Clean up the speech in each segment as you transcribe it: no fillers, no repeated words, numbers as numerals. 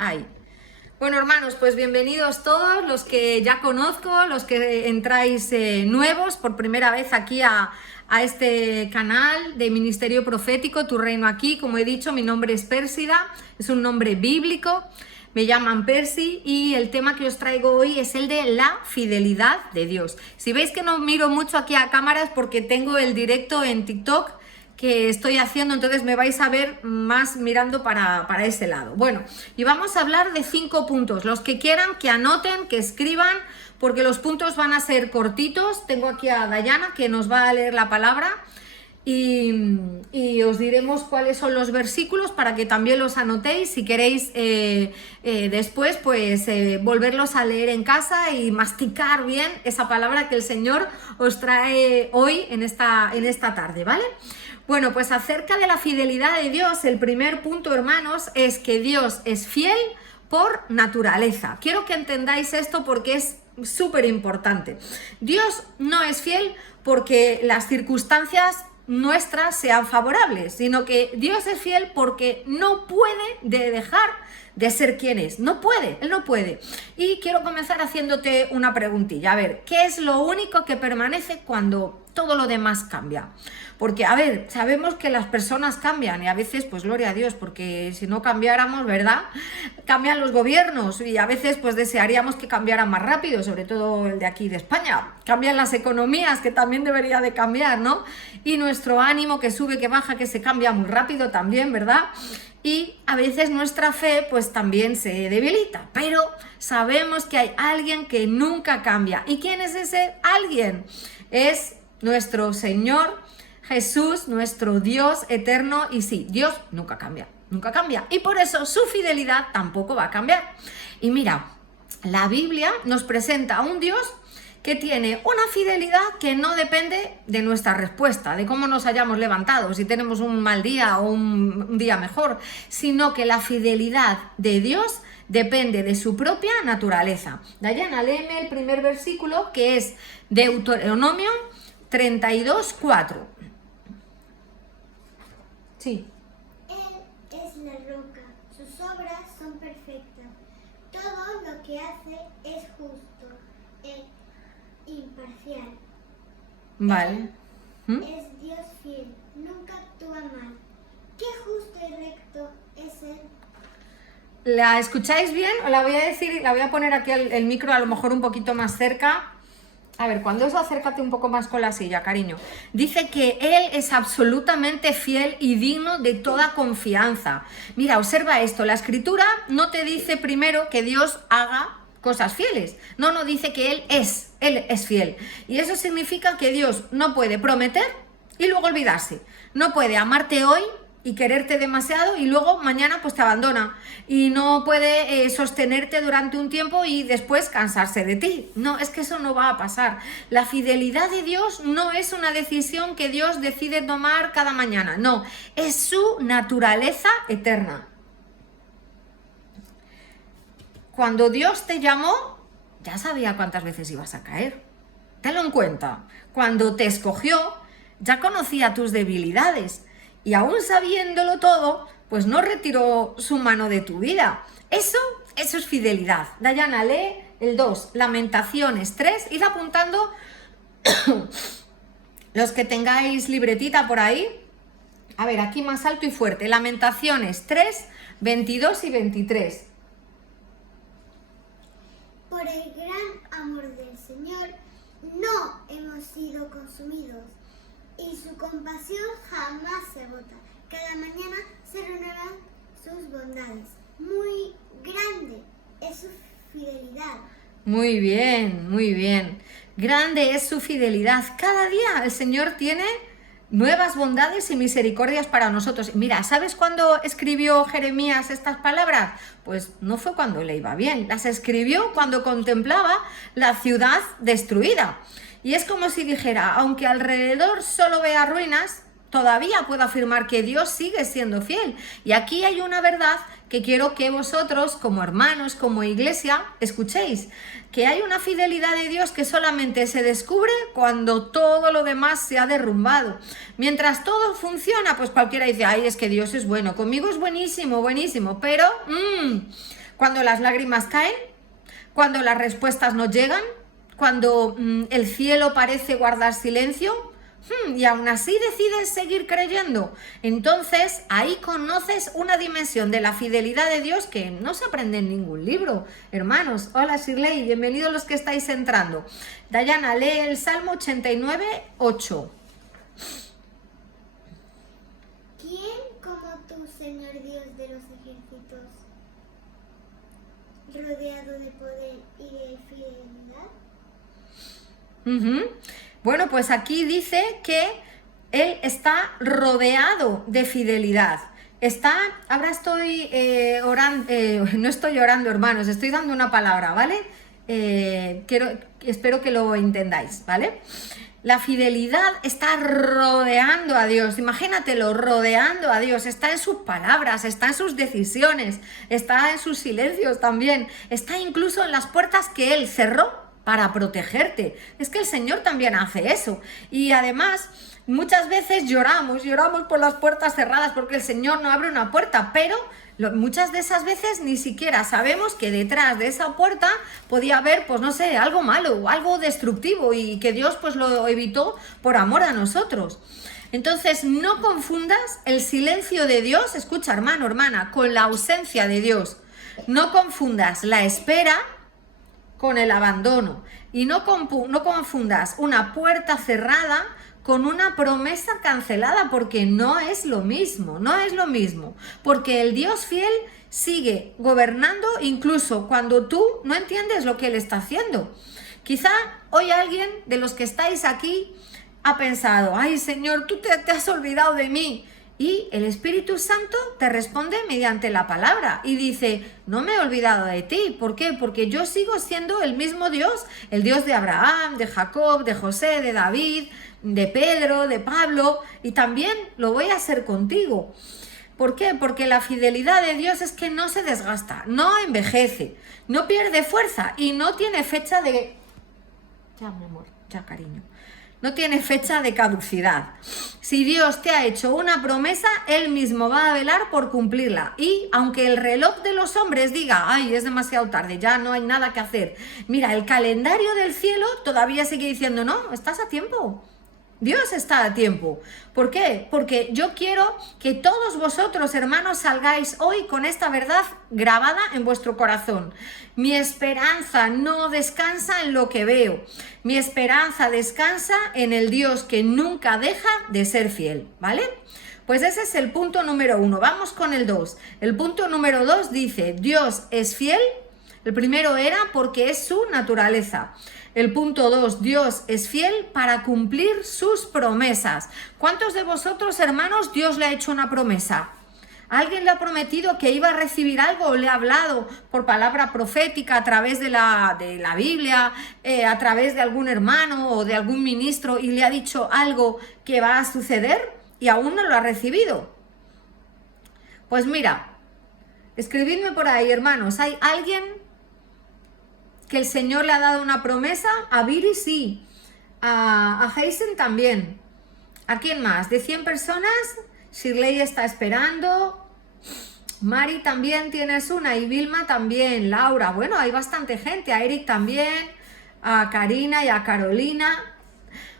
Ahí. Bueno, hermanos, pues bienvenidos todos los que ya conozco, los que entráis nuevos por primera vez aquí a este canal de Ministerio Profético, Tu Reino Aquí. Como he dicho, mi nombre es Pérsida, es un nombre bíblico, me llaman Persi y el tema que os traigo hoy es el de la fidelidad de Dios. Si veis que no miro mucho aquí a cámaras porque tengo el directo en TikTok que estoy haciendo, entonces me vais a ver más mirando para ese lado. Bueno, y vamos a hablar de 5 puntos. Los que quieran, que anoten, que escriban, porque los puntos van a ser cortitos. Tengo aquí a Dayana, que nos va a leer la palabra, y os diremos cuáles son los versículos para que también los anotéis. Si queréis después, pues volverlos a leer en casa y masticar bien esa palabra que el Señor os trae hoy en esta tarde, ¿vale? Bueno, pues acerca de la fidelidad de Dios, el primer punto, hermanos, es que Dios es fiel por naturaleza. Quiero que entendáis esto porque es súper importante. Dios no es fiel porque las circunstancias nuestras sean favorables, sino que Dios es fiel porque no puede dejar de ser quien es. No puede, Él no puede. Y quiero comenzar haciéndote una preguntilla. A ver, ¿qué es lo único que permanece cuando todo lo demás cambia? Porque, a ver, sabemos que las personas cambian y a veces, pues gloria a Dios, porque si no cambiáramos, ¿verdad? Cambian los gobiernos y a veces pues desearíamos que cambiaran más rápido, sobre todo el de aquí de España. Cambian las economías, que también debería de cambiar, ¿no? Y nuestro ánimo que sube, que baja, que se cambia muy rápido también, ¿verdad? Y a veces nuestra fe pues también se debilita, pero sabemos que hay alguien que nunca cambia. ¿Y quién es ese alguien? Es nuestro Señor Jesús, nuestro Dios eterno. Y sí, Dios nunca cambia, nunca cambia. Y por eso su fidelidad tampoco va a cambiar. Y mira, la Biblia nos presenta a un Dios que tiene una fidelidad que no depende de nuestra respuesta, de cómo nos hayamos levantado, si tenemos un mal día o un día mejor, sino que la fidelidad de Dios depende de su propia naturaleza. Dayana, léeme el primer versículo, que es Deuteronomio 32:4. Sí. Él es la roca, sus obras son perfectas. Todo lo que hace es justo e imparcial. Vale. Es Dios fiel, nunca actúa mal. Qué justo y recto es Él. ¿La escucháis bien? Os la voy a decir, la voy a poner aquí el micro a lo mejor un poquito más cerca. A ver, cuando eso acércate un poco más con la silla, cariño. Dice que Él es absolutamente fiel y digno de toda confianza. Mira, observa esto, la Escritura no te dice primero que Dios haga cosas fieles. No dice que Él es fiel. Y eso significa que Dios no puede prometer y luego olvidarse. No puede amarte hoy y quererte demasiado y luego mañana pues te abandona y no puede sostenerte durante un tiempo y después cansarse de ti. No, es que eso no va a pasar. La fidelidad de Dios no es una decisión que Dios decide tomar cada mañana, no, es su naturaleza eterna. Cuando Dios te llamó, ya sabía cuántas veces ibas a caer. Tenlo en cuenta. Cuando te escogió, ya conocía tus debilidades. Y aún sabiéndolo todo, pues no retiró su mano de tu vida. Eso es fidelidad. Dayana, lee el 2, Lamentaciones 3. Id apuntando los que tengáis libretita por ahí. A ver, aquí más alto y fuerte. Lamentaciones 3, 22 y 23. Por el gran amor del Señor no hemos sido consumidos y su compasión jamás se agota. Cada mañana se renuevan sus bondades. Muy grande es su fidelidad. Muy bien, muy bien. Grande es su fidelidad. Cada día el Señor tiene nuevas bondades y misericordias para nosotros. Mira, ¿sabes cuándo escribió Jeremías estas palabras? Pues no fue cuando le iba bien. Las escribió cuando contemplaba la ciudad destruida. Y es como si dijera, aunque alrededor solo vea ruinas, todavía puedo afirmar que Dios sigue siendo fiel. Y aquí hay una verdad que quiero que vosotros, como hermanos, como iglesia, escuchéis. Que hay una fidelidad de Dios que solamente se descubre cuando todo lo demás se ha derrumbado. Mientras todo funciona, pues cualquiera dice, ay, es que Dios es bueno, conmigo es buenísimo, buenísimo, pero Cuando las lágrimas caen, cuando las respuestas no llegan, cuando el cielo parece guardar silencio, y aún así decides seguir creyendo, entonces ahí conoces una dimensión de la fidelidad de Dios que no se aprende en ningún libro. Hermanos, hola Shirley, bienvenidos los que estáis entrando. Dayana, lee el Salmo 89, 8. ¿Quién como tú, Señor Dios de los ejércitos, rodeado de poder y de fidelidad? Bueno, pues aquí dice que él está rodeado de fidelidad. Ahora estoy orando, no estoy orando, hermanos, estoy dando una palabra, ¿vale? Espero que lo entendáis, ¿vale? La fidelidad está rodeando a Dios, imagínatelo, rodeando a Dios, está en sus palabras, está en sus decisiones, está en sus silencios también, está incluso en las puertas que Él cerró para protegerte. Es que el Señor también hace eso. Y además, muchas veces lloramos por las puertas cerradas porque el Señor no abre una puerta, pero muchas de esas veces ni siquiera sabemos que detrás de esa puerta podía haber, pues no sé, algo malo o algo destructivo y que Dios pues lo evitó por amor a nosotros. Entonces, no confundas el silencio de Dios, escucha hermano, hermana, con la ausencia de Dios. No confundas la espera con el abandono y no confundas una puerta cerrada con una promesa cancelada, porque no es lo mismo, porque el Dios fiel sigue gobernando incluso cuando tú no entiendes lo que Él está haciendo. Quizá hoy alguien de los que estáis aquí ha pensado, ay Señor, tú te has olvidado de mí. Y el Espíritu Santo te responde mediante la palabra y dice, no me he olvidado de ti. ¿Por qué? Porque yo sigo siendo el mismo Dios, el Dios de Abraham, de Jacob, de José, de David, de Pedro, de Pablo, y también lo voy a hacer contigo. ¿Por qué? Porque la fidelidad de Dios es que no se desgasta, no envejece, no pierde fuerza y no tiene fecha de... Ya, mi amor, ya, cariño. No tiene fecha de caducidad. Si Dios te ha hecho una promesa, Él mismo va a velar por cumplirla. Y aunque el reloj de los hombres diga, ay, es demasiado tarde, ya no hay nada que hacer. Mira, el calendario del cielo todavía sigue diciendo, no, estás a tiempo. Dios está a tiempo. ¿Por qué? Porque yo quiero que todos vosotros, hermanos, salgáis hoy con esta verdad grabada en vuestro corazón. Mi esperanza no descansa en lo que veo. Mi esperanza descansa en el Dios que nunca deja de ser fiel, ¿vale? Pues ese es el punto número 1. Vamos con el 2. El punto número 2 dice, Dios es fiel. El primero era porque es su naturaleza. El punto 2, Dios es fiel para cumplir sus promesas. ¿Cuántos de vosotros, hermanos, Dios le ha hecho una promesa? ¿Alguien le ha prometido que iba a recibir algo o le ha hablado por palabra profética a través de la Biblia, a través de algún hermano o de algún ministro y le ha dicho algo que va a suceder y aún no lo ha recibido? Pues mira, escribidme por ahí, hermanos, ¿hay alguien que el Señor le ha dado una promesa? A Viri sí, a Heisen también. ¿A quién más? De 100 personas, Shirley está esperando, Mari también tienes una, y Vilma también, Laura, bueno, hay bastante gente, a Eric también, a Karina y a Carolina.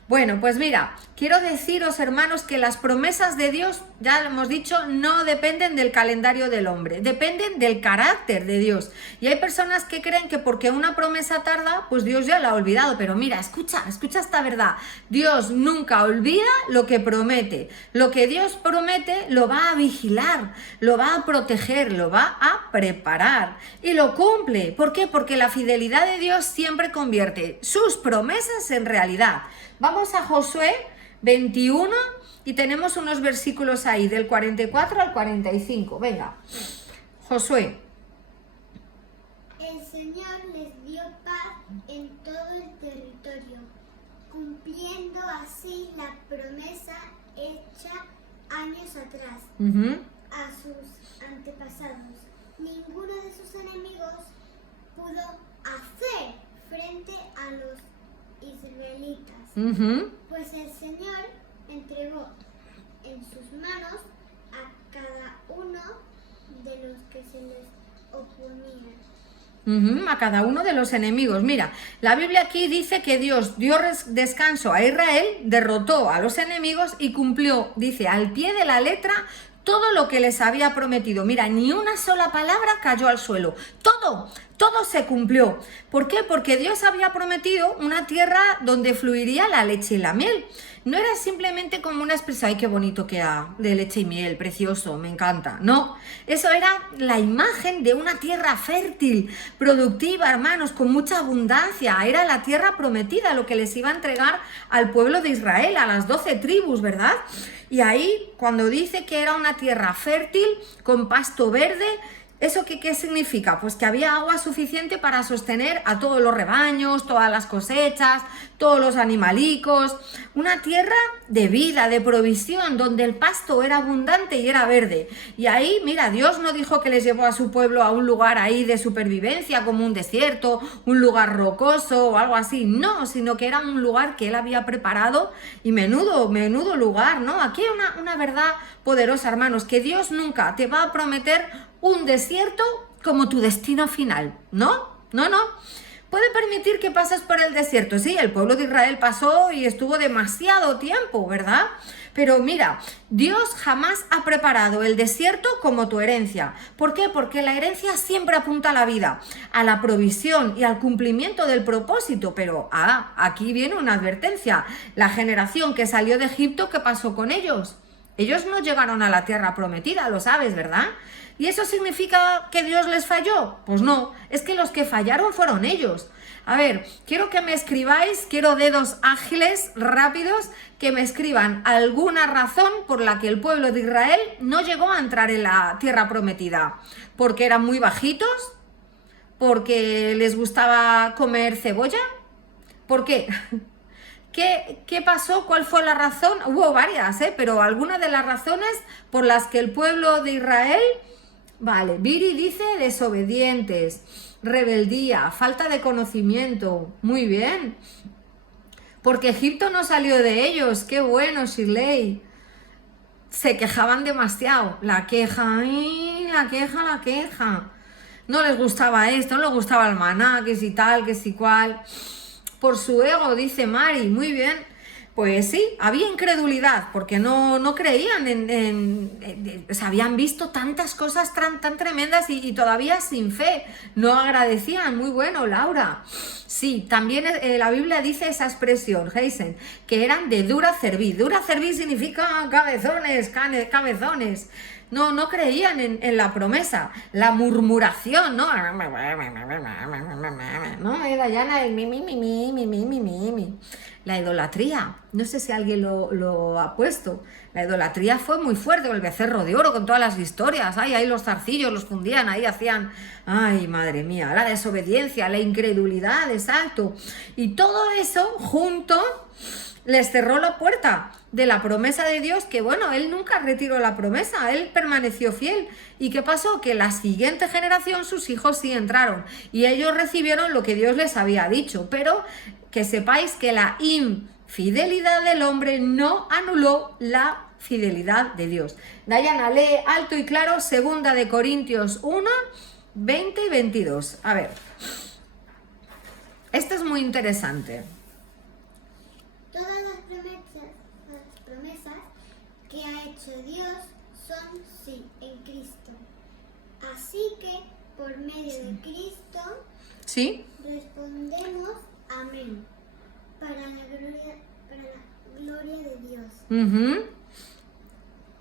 Bueno, pues mira, quiero deciros, hermanos, que las promesas de Dios, ya lo hemos dicho, no dependen del calendario del hombre, dependen del carácter de Dios. Y hay personas que creen que porque una promesa tarda, pues Dios ya la ha olvidado. Pero mira, escucha esta verdad. Dios nunca olvida lo que promete. Lo que Dios promete lo va a vigilar, lo va a proteger, lo va a preparar y lo cumple. ¿Por qué? Porque la fidelidad de Dios siempre convierte sus promesas en realidad. Vamos a Josué 21 y tenemos unos versículos ahí del 44 al 45. Venga, Josué. El Señor les dio paz en todo el territorio, cumpliendo así la promesa hecha años atrás a sus antepasados. Ninguno de sus enemigos pudo hacer frente a los israelitas, pues el Señor entregó en sus manos a cada uno de los que se les oponían. A cada uno de los enemigos. Mira, la Biblia aquí dice que Dios dio descanso a Israel, derrotó a los enemigos y cumplió, dice, al pie de la letra todo lo que les había prometido. Mira, ni una sola palabra cayó al suelo. Todo se cumplió. ¿Por qué? Porque Dios había prometido una tierra donde fluiría la leche y la miel. No era simplemente como una expresión, ay, qué bonito queda, de leche y miel, precioso, me encanta. No, eso era la imagen de una tierra fértil, productiva, hermanos, con mucha abundancia. Era la tierra prometida, lo que les iba a entregar al pueblo de Israel, a las 12 tribus, ¿verdad? Y ahí, cuando dice que era una tierra fértil, con pasto verde, ¿eso qué significa? Pues que había agua suficiente para sostener a todos los rebaños, todas las cosechas, todos los animalicos. Una tierra de vida, de provisión, donde el pasto era abundante y era verde. Y ahí, mira, Dios no dijo que les llevó a su pueblo a un lugar ahí de supervivencia, como un desierto, un lugar rocoso o algo así. No, sino que era un lugar que Él había preparado y menudo lugar, ¿no? Aquí hay una verdad poderosa, hermanos, que Dios nunca te va a prometer un desierto como tu destino final, ¿no? No. Puede permitir que pases por el desierto. Sí, el pueblo de Israel pasó y estuvo demasiado tiempo, ¿verdad? Pero mira, Dios jamás ha preparado el desierto como tu herencia. ¿Por qué? Porque la herencia siempre apunta a la vida, a la provisión y al cumplimiento del propósito. Pero, aquí viene una advertencia. La generación que salió de Egipto, ¿qué pasó con ellos? Ellos no llegaron a la tierra prometida, lo sabes, ¿verdad? ¿Y eso significa que Dios les falló? Pues no, es que los que fallaron fueron ellos. A ver, quiero que me escribáis, quiero dedos ágiles, rápidos, que me escriban alguna razón por la que el pueblo de Israel no llegó a entrar en la tierra prometida. ¿Porque eran muy bajitos? ¿Porque les gustaba comer cebolla? ¿Por qué? ¿Qué pasó? ¿Cuál fue la razón? Hubo varias, pero algunas de las razones por las que el pueblo de Israel... Vale, Viri dice desobedientes, rebeldía, falta de conocimiento. Muy bien. Porque Egipto no salió de ellos. Qué bueno, Shirley. Se quejaban demasiado. La queja. No les gustaba esto, no les gustaba el maná, que si tal, que si cual. Por su ego, dice Mari. Muy bien. Pues sí, había incredulidad, porque no creían o sea, habían visto tantas cosas tan tremendas y todavía sin fe, no agradecían. Muy bueno, Laura. Sí, también la Biblia dice esa expresión, Heisen, que eran de dura cerviz. Dura cerviz significa cabezones. No creían en la promesa, la murmuración, ¿no? ¿No? Dayana, el mi. La idolatría, no sé si alguien lo ha puesto. La idolatría fue muy fuerte, el becerro de oro con todas las historias. Ahí los zarcillos los fundían, ahí hacían... Ay, madre mía, la desobediencia, la incredulidad, exacto. Y todo eso junto les cerró la puerta de la promesa de Dios, que bueno, Él nunca retiró la promesa, Él permaneció fiel. ¿Y qué pasó? Que la siguiente generación, sus hijos sí entraron y ellos recibieron lo que Dios les había dicho, pero que sepáis que la infidelidad del hombre no anuló la fidelidad de Dios. Dayana, lee alto y claro 2 de Corintios 1, 20 y 22. A ver, esto es muy interesante. Todas las promesas que ha hecho Dios son sí en Cristo. Así que por medio de Cristo ¿Sí? respondemos amén para la gloria de Dios.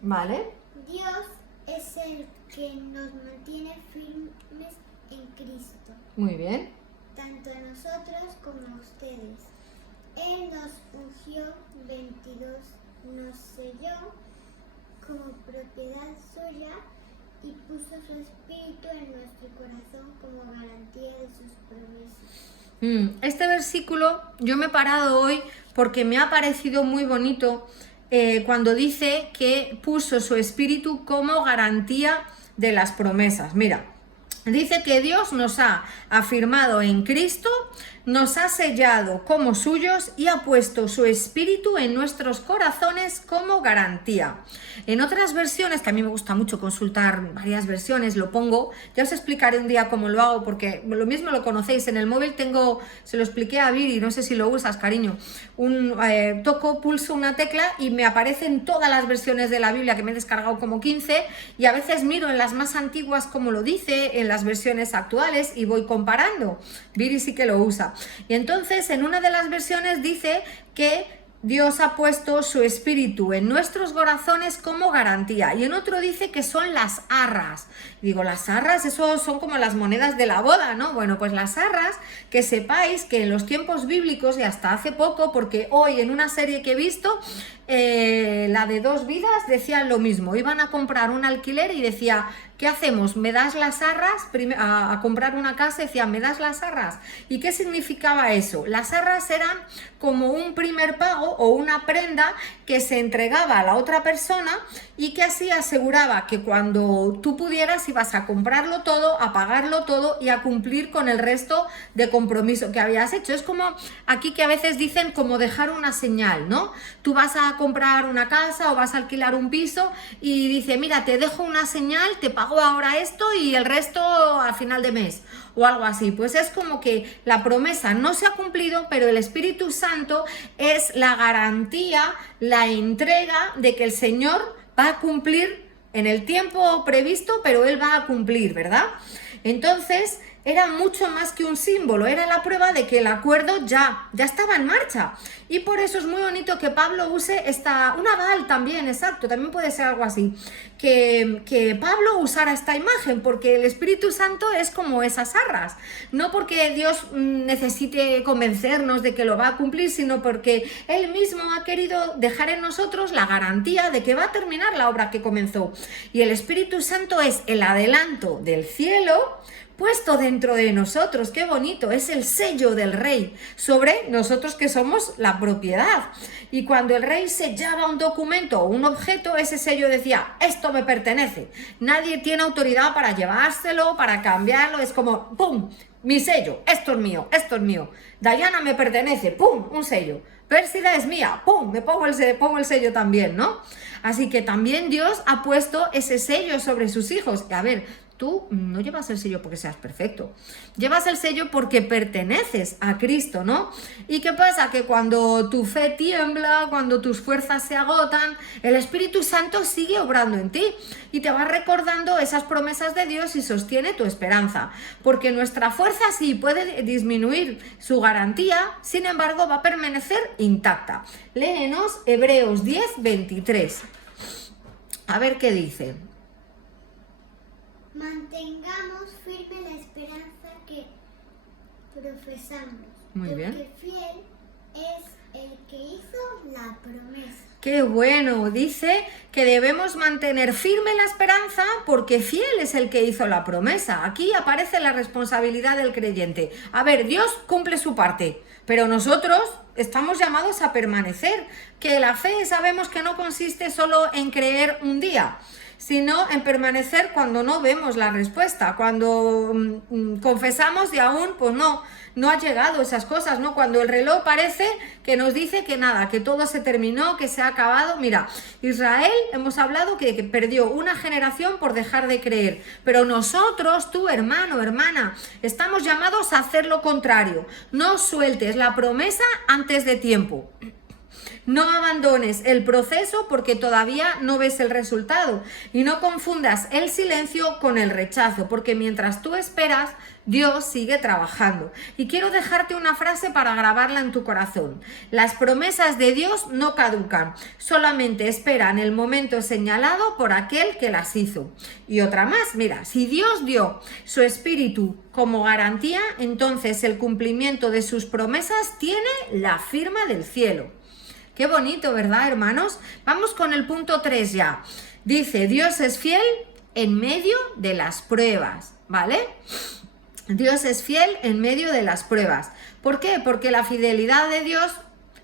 Vale. Dios es el que nos mantiene firmes en Cristo, Muy bien. tanto a nosotros como a ustedes. Él nos ungió 22, nos selló como propiedad suya y puso su espíritu en nuestro corazón como garantía de sus promesas. Este versículo yo me he parado hoy porque me ha parecido muy bonito cuando dice que puso su espíritu como garantía de las promesas. Mira, dice que Dios nos ha afirmado en Cristo, nos ha sellado como suyos y ha puesto su espíritu en nuestros corazones como garantía. En otras versiones, que a mí me gusta mucho consultar varias versiones, lo pongo, ya os explicaré un día cómo lo hago, porque lo mismo lo conocéis, en el móvil tengo, se lo expliqué a Viri, no sé si lo usas, cariño, toco, pulso una tecla y me aparecen todas las versiones de la Biblia, que me he descargado como 15, y a veces miro en las más antiguas cómo lo dice, en las versiones actuales, y voy comparando. Viri sí que lo usa. Y entonces en una de las versiones dice que Dios ha puesto su espíritu en nuestros corazones como garantía. Y en otro dice que son las arras. Digo, las arras, eso son como las monedas de la boda, ¿no? Bueno, pues las arras, que sepáis que en los tiempos bíblicos y hasta hace poco, porque hoy en una serie que he visto, la de Dos Vidas, decían lo mismo. Iban a comprar un alquiler y decía, ¿qué hacemos? ¿Me das las arras? A comprar una casa, decía, ¿me das las arras? ¿Y qué significaba eso? Las arras eran como un primer pago o una prenda que se entregaba a la otra persona y que así aseguraba que cuando tú pudieras ibas a comprarlo todo, a pagarlo todo y a cumplir con el resto de compromiso que habías hecho. Es como aquí que a veces dicen como dejar una señal, ¿no? Tú vas a comprar una casa o vas a alquilar un piso y dice, mira, te dejo una señal, te pago ahora esto y el resto al final de mes o algo así. Pues es como que la promesa no se ha cumplido, pero el Espíritu Santo es la garantía, la entrega de que el Señor va a cumplir en el tiempo previsto, pero Él va a cumplir, ¿verdad? Entonces era mucho más que un símbolo, era la prueba de que el acuerdo ya estaba en marcha. Y por eso es muy bonito que Pablo use un aval también, exacto, también puede ser algo así, que Pablo usara esta imagen, porque el Espíritu Santo es como esas arras, no porque Dios necesite convencernos de que lo va a cumplir, sino porque Él mismo ha querido dejar en nosotros la garantía de que va a terminar la obra que comenzó. Y el Espíritu Santo es el adelanto del cielo puesto dentro de nosotros. Qué bonito, es el sello del rey sobre nosotros que somos la propiedad. Y cuando el rey sellaba un documento o un objeto, ese sello decía, esto me pertenece. Nadie tiene autoridad para llevárselo, para cambiarlo, es como, ¡pum!, mi sello, esto es mío, esto es mío. Diana me pertenece, ¡pum!, un sello. Pérsida es mía, ¡pum!, me pongo el sello también, ¿no? Así que también Dios ha puesto ese sello sobre sus hijos. Y a ver, tú no llevas el sello porque seas perfecto, llevas el sello porque perteneces a Cristo, ¿no? ¿Y qué pasa? Que cuando tu fe tiembla, cuando tus fuerzas se agotan, el Espíritu Santo sigue obrando en ti y te va recordando esas promesas de Dios y sostiene tu esperanza, porque nuestra fuerza sí puede disminuir, su garantía, sin embargo, va a permanecer intacta. Léenos Hebreos 10:23. A ver qué dice. Mantengamos firme la esperanza que profesamos. Muy bien. Porque fiel es el que hizo la promesa. ¡Qué bueno! Dice que debemos mantener firme la esperanza porque fiel es el que hizo la promesa. Aquí aparece la responsabilidad del creyente. A ver, Dios cumple su parte, pero nosotros estamos llamados a permanecer. Que la fe sabemos que no consiste solo en creer un día, sino en permanecer cuando no vemos la respuesta, cuando confesamos y aún pues no ha llegado esas cosas, ¿no? Cuando el reloj parece que nos dice que nada, que todo se terminó, que se ha acabado. Mira, Israel, hemos hablado que perdió una generación por dejar de creer, pero nosotros, tú hermano, hermana, estamos llamados a hacer lo contrario. No sueltes la promesa antes de tiempo. No abandones el proceso porque todavía no ves el resultado y no confundas el silencio con el rechazo, porque mientras tú esperas, Dios sigue trabajando. Y quiero dejarte una frase para grabarla en tu corazón. Las promesas de Dios no caducan, solamente esperan el momento señalado por aquel que las hizo. Y otra más, mira, si Dios dio su espíritu como garantía, entonces el cumplimiento de sus promesas tiene la firma del cielo. Qué bonito, ¿verdad, hermanos? Vamos con el punto 3 ya. Dice, Dios es fiel en medio de las pruebas, ¿vale? Dios es fiel en medio de las pruebas. ¿Por qué? Porque la fidelidad de Dios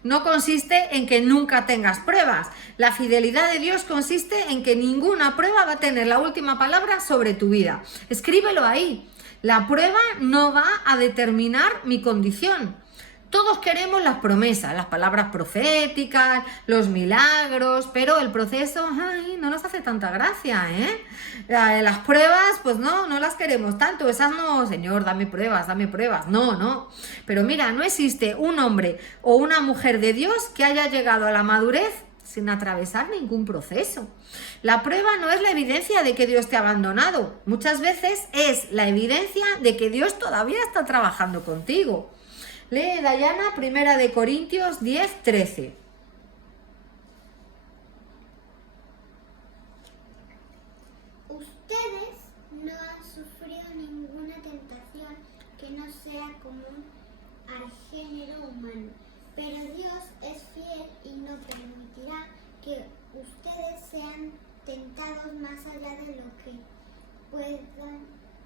no consiste en que nunca tengas pruebas. La fidelidad de Dios consiste en que ninguna prueba va a tener la última palabra sobre tu vida. Escríbelo ahí. La prueba no va a determinar mi condición. Todos queremos las promesas, las palabras proféticas, los milagros, pero el proceso, ay, no nos hace tanta gracia, ¿eh? Las pruebas, pues no las queremos tanto. Esas no, Señor, dame pruebas, no. Pero mira, no existe un hombre o una mujer de Dios que haya llegado a la madurez sin atravesar ningún proceso. La prueba no es la evidencia de que Dios te ha abandonado. Muchas veces es la evidencia de que Dios todavía está trabajando contigo. Lee, Dayana, 1 Corintios 10, 13. Ustedes no han sufrido ninguna tentación que no sea común al género humano, pero Dios es fiel y no permitirá que ustedes sean tentados más allá de lo que puedan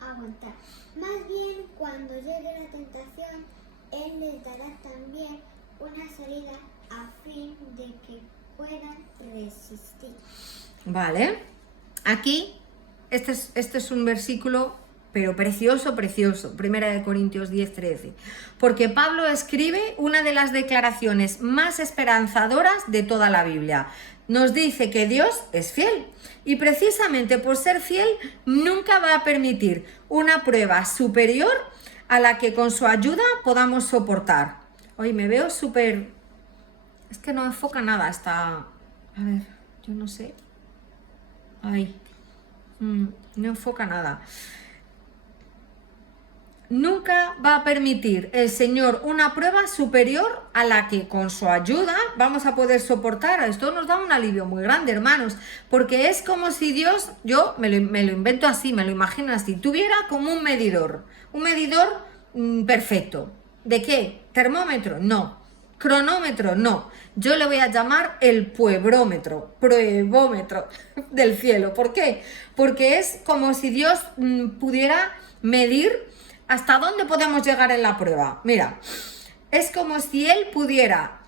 aguantar. Más bien, cuando llegue la tentación, Él les dará también una salida a fin de que puedan resistir. Vale, aquí este es un versículo, pero precioso, 1 Corintios 10, 13, porque Pablo escribe una de las declaraciones más esperanzadoras de toda la Biblia. Nos dice que Dios es fiel y precisamente por ser fiel nunca va a permitir una prueba superior a la que con su ayuda podamos soportar. Hoy me veo súper... Es que no enfoca nada esta... A ver, yo no sé. Ay, no enfoca nada. Nunca va a permitir el Señor una prueba superior a la que con su ayuda vamos a poder soportar. Esto nos da un alivio muy grande, hermanos, porque es como si Dios, yo me lo invento así, me lo imagino así, tuviera como un medidor perfecto. ¿De qué? ¿Termómetro? No. ¿Cronómetro? No. Yo le voy a llamar el pruebómetro del cielo. ¿Por qué? Porque es como si Dios pudiera medir hasta dónde podemos llegar en la prueba. Mira, es como si Él pudiera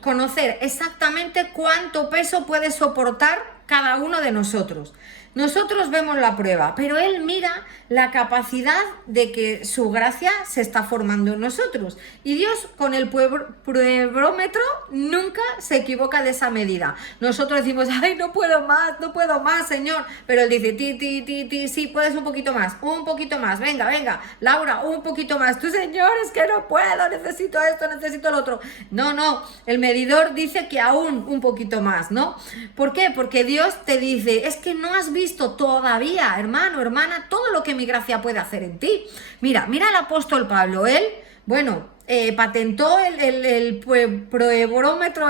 conocer exactamente cuánto peso puede soportar cada uno de nosotros. Nosotros vemos la prueba, pero Él mira la capacidad de que su gracia se está formando en nosotros. Y Dios con el pruebómetro nunca se equivoca de esa medida. Nosotros decimos, ay, no puedo más, Señor. Pero Él dice, sí, puedes un poquito más, venga, Laura, un poquito más. Tú, Señor, es que no puedo, necesito esto, necesito lo otro. No, el medidor dice que aún un poquito más, ¿no? ¿Por qué? Porque Dios te dice, es que no has visto todavía, hermano, hermana, todo lo que mi gracia puede hacer en ti. Mira el apóstol Pablo, él, patentó el pruebómetro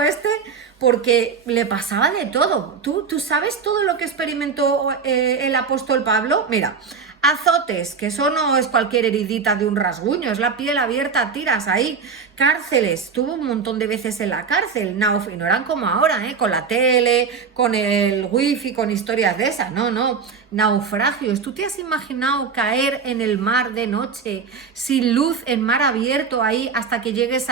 porque le pasaba de todo. ¿Tú sabes todo lo que experimentó el apóstol Pablo? Mira, azotes, que eso no es cualquier heridita de un rasguño, es la piel abierta a tiras ahí. Cárceles, estuvo un montón de veces en la cárcel, y no eran como ahora, con la tele, con el wifi, con historias de esas, no, naufragios. ¿Tú te has imaginado caer en el mar de noche, sin luz, en mar abierto ahí, hasta que llegues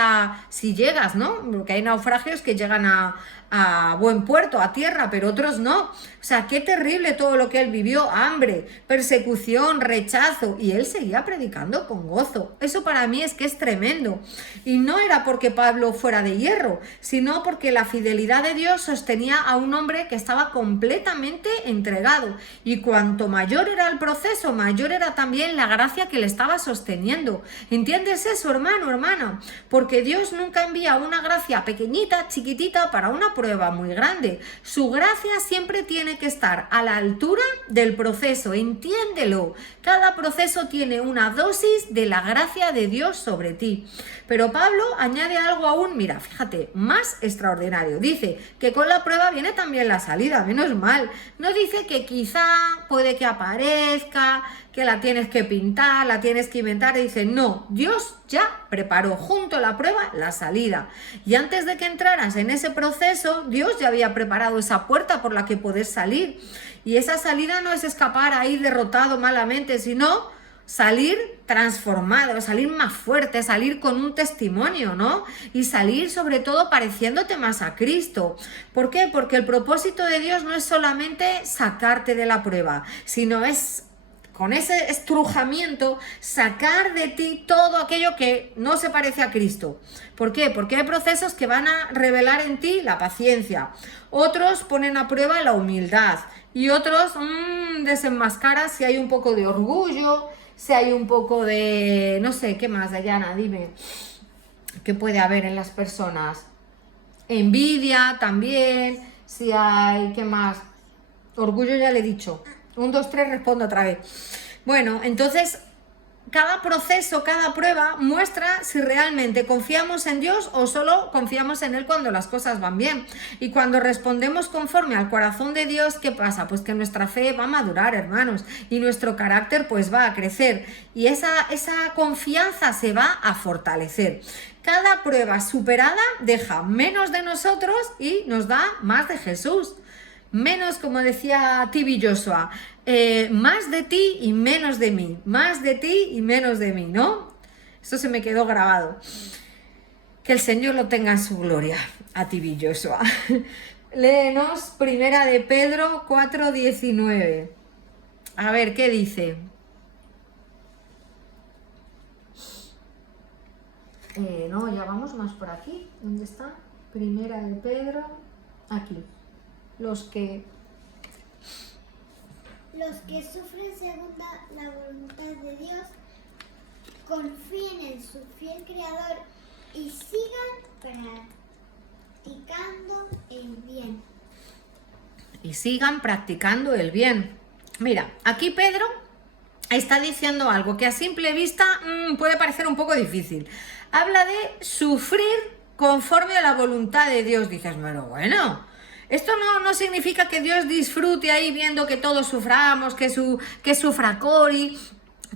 si llegas, ¿no? Porque hay naufragios que llegan a buen puerto, a tierra, pero otros no. O sea, qué terrible todo lo que él vivió, hambre, persecución, rechazo, y él seguía predicando con gozo. Eso para mí es que es tremendo. Y no era porque Pablo fuera de hierro, sino porque la fidelidad de Dios sostenía a un hombre que estaba completamente entregado. Y cuanto mayor era el proceso, mayor era también la gracia que le estaba sosteniendo. ¿Entiendes eso, hermano, hermana? Porque Dios nunca envía una gracia pequeñita, chiquitita, para una prueba muy grande. Su gracia siempre tiene que estar a la altura del proceso. Entiéndelo. Cada proceso tiene una dosis de la gracia de Dios sobre ti. Pero Pablo añade algo aún, mira, fíjate, más extraordinario. Dice que con la prueba viene también la salida, menos mal. No dice que quizá puede que aparezca, que la tienes que pintar, la tienes que inventar. Dice, no, Dios ya preparó junto a la prueba la salida. Y antes de que entraras en ese proceso, Dios ya había preparado esa puerta por la que puedes salir. Y esa salida no es escapar ahí derrotado malamente, sino salir transformado, salir más fuerte, salir con un testimonio, ¿no? Y salir sobre todo pareciéndote más a Cristo. ¿Por qué? Porque el propósito de Dios no es solamente sacarte de la prueba, sino es con ese estrujamiento sacar de ti todo aquello que no se parece a Cristo. ¿Por qué? Porque hay procesos que van a revelar en ti la paciencia, otros ponen a prueba la humildad y otros desenmascaran si hay un poco de orgullo, si hay un poco de... no sé, ¿qué más, Dayana? Dime, ¿qué puede haber en las personas? Envidia también, si hay... ¿qué más? Orgullo ya le he dicho. 1, 2, 3, respondo otra vez. Bueno, entonces, cada proceso, cada prueba muestra si realmente confiamos en Dios o solo confiamos en Él cuando las cosas van bien. Y cuando respondemos conforme al corazón de Dios, ¿qué pasa? Pues que nuestra fe va a madurar, hermanos, y nuestro carácter pues va a crecer. Y esa confianza se va a fortalecer. Cada prueba superada deja menos de nosotros y nos da más de Jesús. Menos, como decía Tibi Joshua, más de ti y menos de mí, más de ti y menos de mí, ¿no? Eso se me quedó grabado. Que el Señor lo tenga en su gloria, a Tibi Joshua. Léenos 1 de Pedro 4:19. A ver, ¿qué dice? No, ya vamos más por aquí. ¿Dónde está? 1 de Pedro, aquí. Los que sufren según la voluntad de Dios confíen en su fiel Creador y sigan practicando el bien. Y sigan practicando el bien. Mira, aquí Pedro está diciendo algo que a simple vista puede parecer un poco difícil. Habla de sufrir conforme a la voluntad de Dios. Dices, pero bueno... Esto no significa que Dios disfrute ahí viendo que todos suframos, que sufra Cori,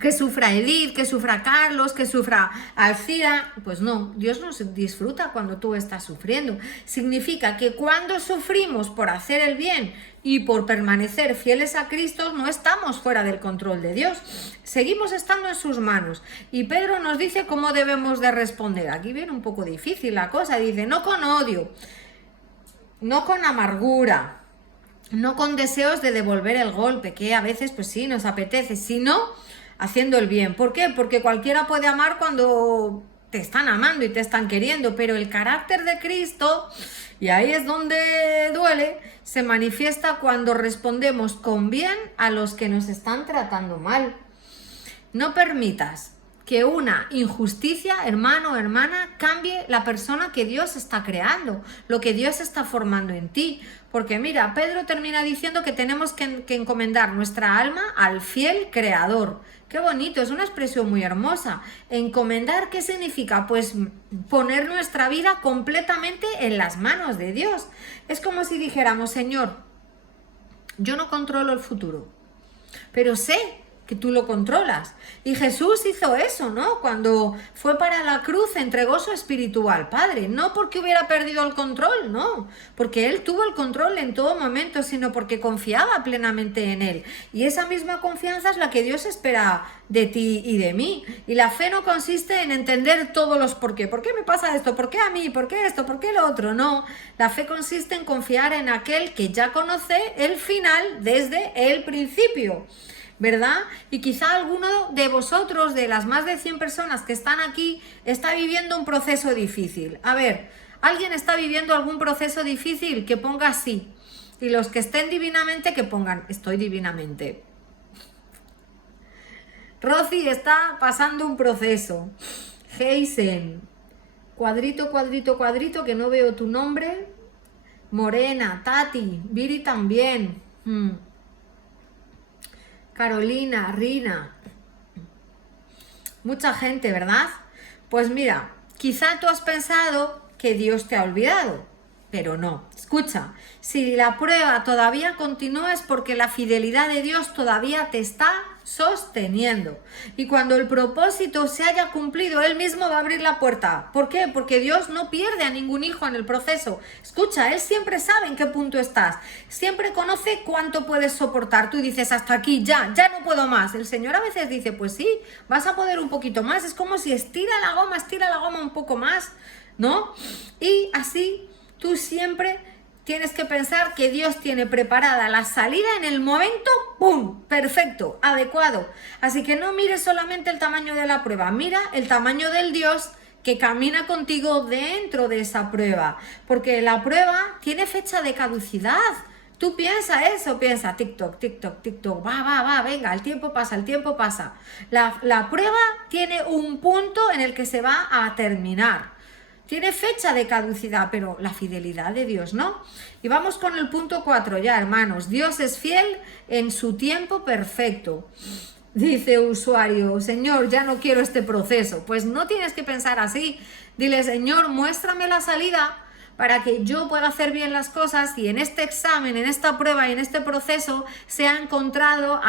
que sufra Edith, que sufra Carlos, que sufra Alcira. Pues no, Dios no disfruta cuando tú estás sufriendo. Significa que cuando sufrimos por hacer el bien y por permanecer fieles a Cristo, no estamos fuera del control de Dios. Seguimos estando en sus manos. Y Pedro nos dice cómo debemos de responder. Aquí viene un poco difícil la cosa. Dice, no con odio, no con amargura, no con deseos de devolver el golpe, que a veces pues sí nos apetece, sino haciendo el bien. ¿Por qué? Porque cualquiera puede amar cuando te están amando y te están queriendo, pero el carácter de Cristo, y ahí es donde duele, se manifiesta cuando respondemos con bien a los que nos están tratando mal. No permitas que una injusticia, hermano o hermana, cambie la persona que Dios está creando, lo que Dios está formando en ti. Porque mira, Pedro termina diciendo que tenemos que encomendar nuestra alma al fiel Creador. Qué bonito, es una expresión muy hermosa. Encomendar, ¿qué significa? Pues poner nuestra vida completamente en las manos de Dios. Es como si dijéramos, Señor, yo no controlo el futuro, pero sé que tú lo controlas. Y Jesús hizo eso, ¿no? Cuando fue para la cruz, entregó su espíritu al Padre, no porque hubiera perdido el control, no, porque Él tuvo el control en todo momento, sino porque confiaba plenamente en Él. Y esa misma confianza es la que Dios espera de ti y de mí. Y la fe no consiste en entender todos los por qué. ¿Por qué me pasa esto? ¿Por qué a mí? ¿Por qué esto? ¿Por qué lo otro? No, la fe consiste en confiar en aquel que ya conoce el final desde el principio, ¿verdad? Y quizá alguno de vosotros, de las más de 100 personas que están aquí, está viviendo un proceso difícil. A ver, ¿alguien está viviendo algún proceso difícil? Que ponga sí. Y los que estén divinamente, que pongan estoy divinamente. Rosy está pasando un proceso. Heisen, cuadrito, cuadrito, cuadrito, que no veo tu nombre. Morena, Tati, Viri también. Carolina, Rina, mucha gente, ¿verdad? Pues mira, quizá tú has pensado que Dios te ha olvidado, Pero no, escucha, si la prueba todavía continúa es porque la fidelidad de Dios todavía te está sosteniendo. Y cuando el propósito se haya cumplido, Él mismo va a abrir la puerta. ¿Por qué? Porque Dios no pierde a ningún hijo en el proceso. Escucha, Él siempre sabe en qué punto estás. Siempre conoce cuánto puedes soportar. Tú dices, hasta aquí, ya no puedo más. El Señor a veces dice, pues sí, vas a poder un poquito más. Es como si estira la goma un poco más, ¿no? Y así tú siempre tienes que pensar que Dios tiene preparada la salida en el momento, ¡pum!, perfecto, adecuado. Así que no mires solamente el tamaño de la prueba, mira el tamaño del Dios que camina contigo dentro de esa prueba. Porque la prueba tiene fecha de caducidad. Tú piensa eso, piensa TikTok, va, venga, el tiempo pasa. La prueba tiene un punto en el que se va a terminar. Tiene fecha de caducidad, pero la fidelidad de Dios, ¿no? Y vamos con el punto 4 ya, hermanos. Dios es fiel en su tiempo perfecto. Dice usuario, Señor, ya no quiero este proceso. Pues no tienes que pensar así. Dile, Señor, muéstrame la salida para que yo pueda hacer bien las cosas y en este examen, en esta prueba y en este proceso sea encontrado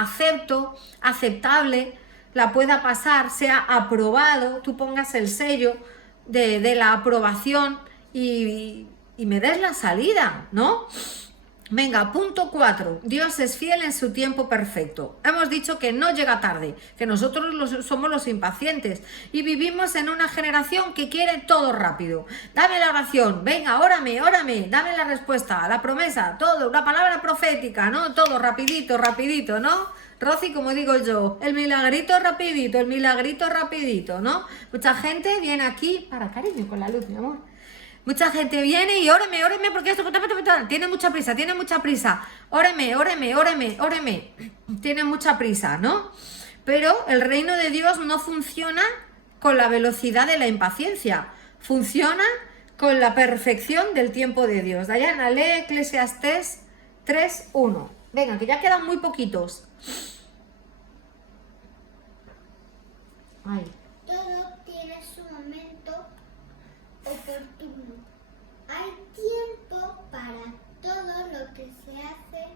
aceptable, la pueda pasar, sea aprobado, tú pongas el sello de la aprobación y me des la salida, ¿no? Venga, punto 4. Dios es fiel en su tiempo perfecto. Hemos dicho que no llega tarde, que nosotros somos los impacientes y vivimos en una generación que quiere todo rápido. Dame la oración, venga, órame, dame la respuesta, la promesa, todo, la palabra profética, ¿no? Todo rapidito, ¿no? Rosy, como digo yo, el milagrito rapidito, ¿no? Mucha gente viene aquí, para cariño con la luz, mi amor. Mucha gente viene y óreme, porque esto tiene mucha prisa. Óreme. Tiene mucha prisa, ¿no? Pero el reino de Dios no funciona con la velocidad de la impaciencia. Funciona con la perfección del tiempo de Dios. Dayana, lee Eclesiastés 3:1. Venga, que ya quedan muy poquitos. Ay. Todo tiene su momento oportuno. Hay tiempo para todo lo que se hace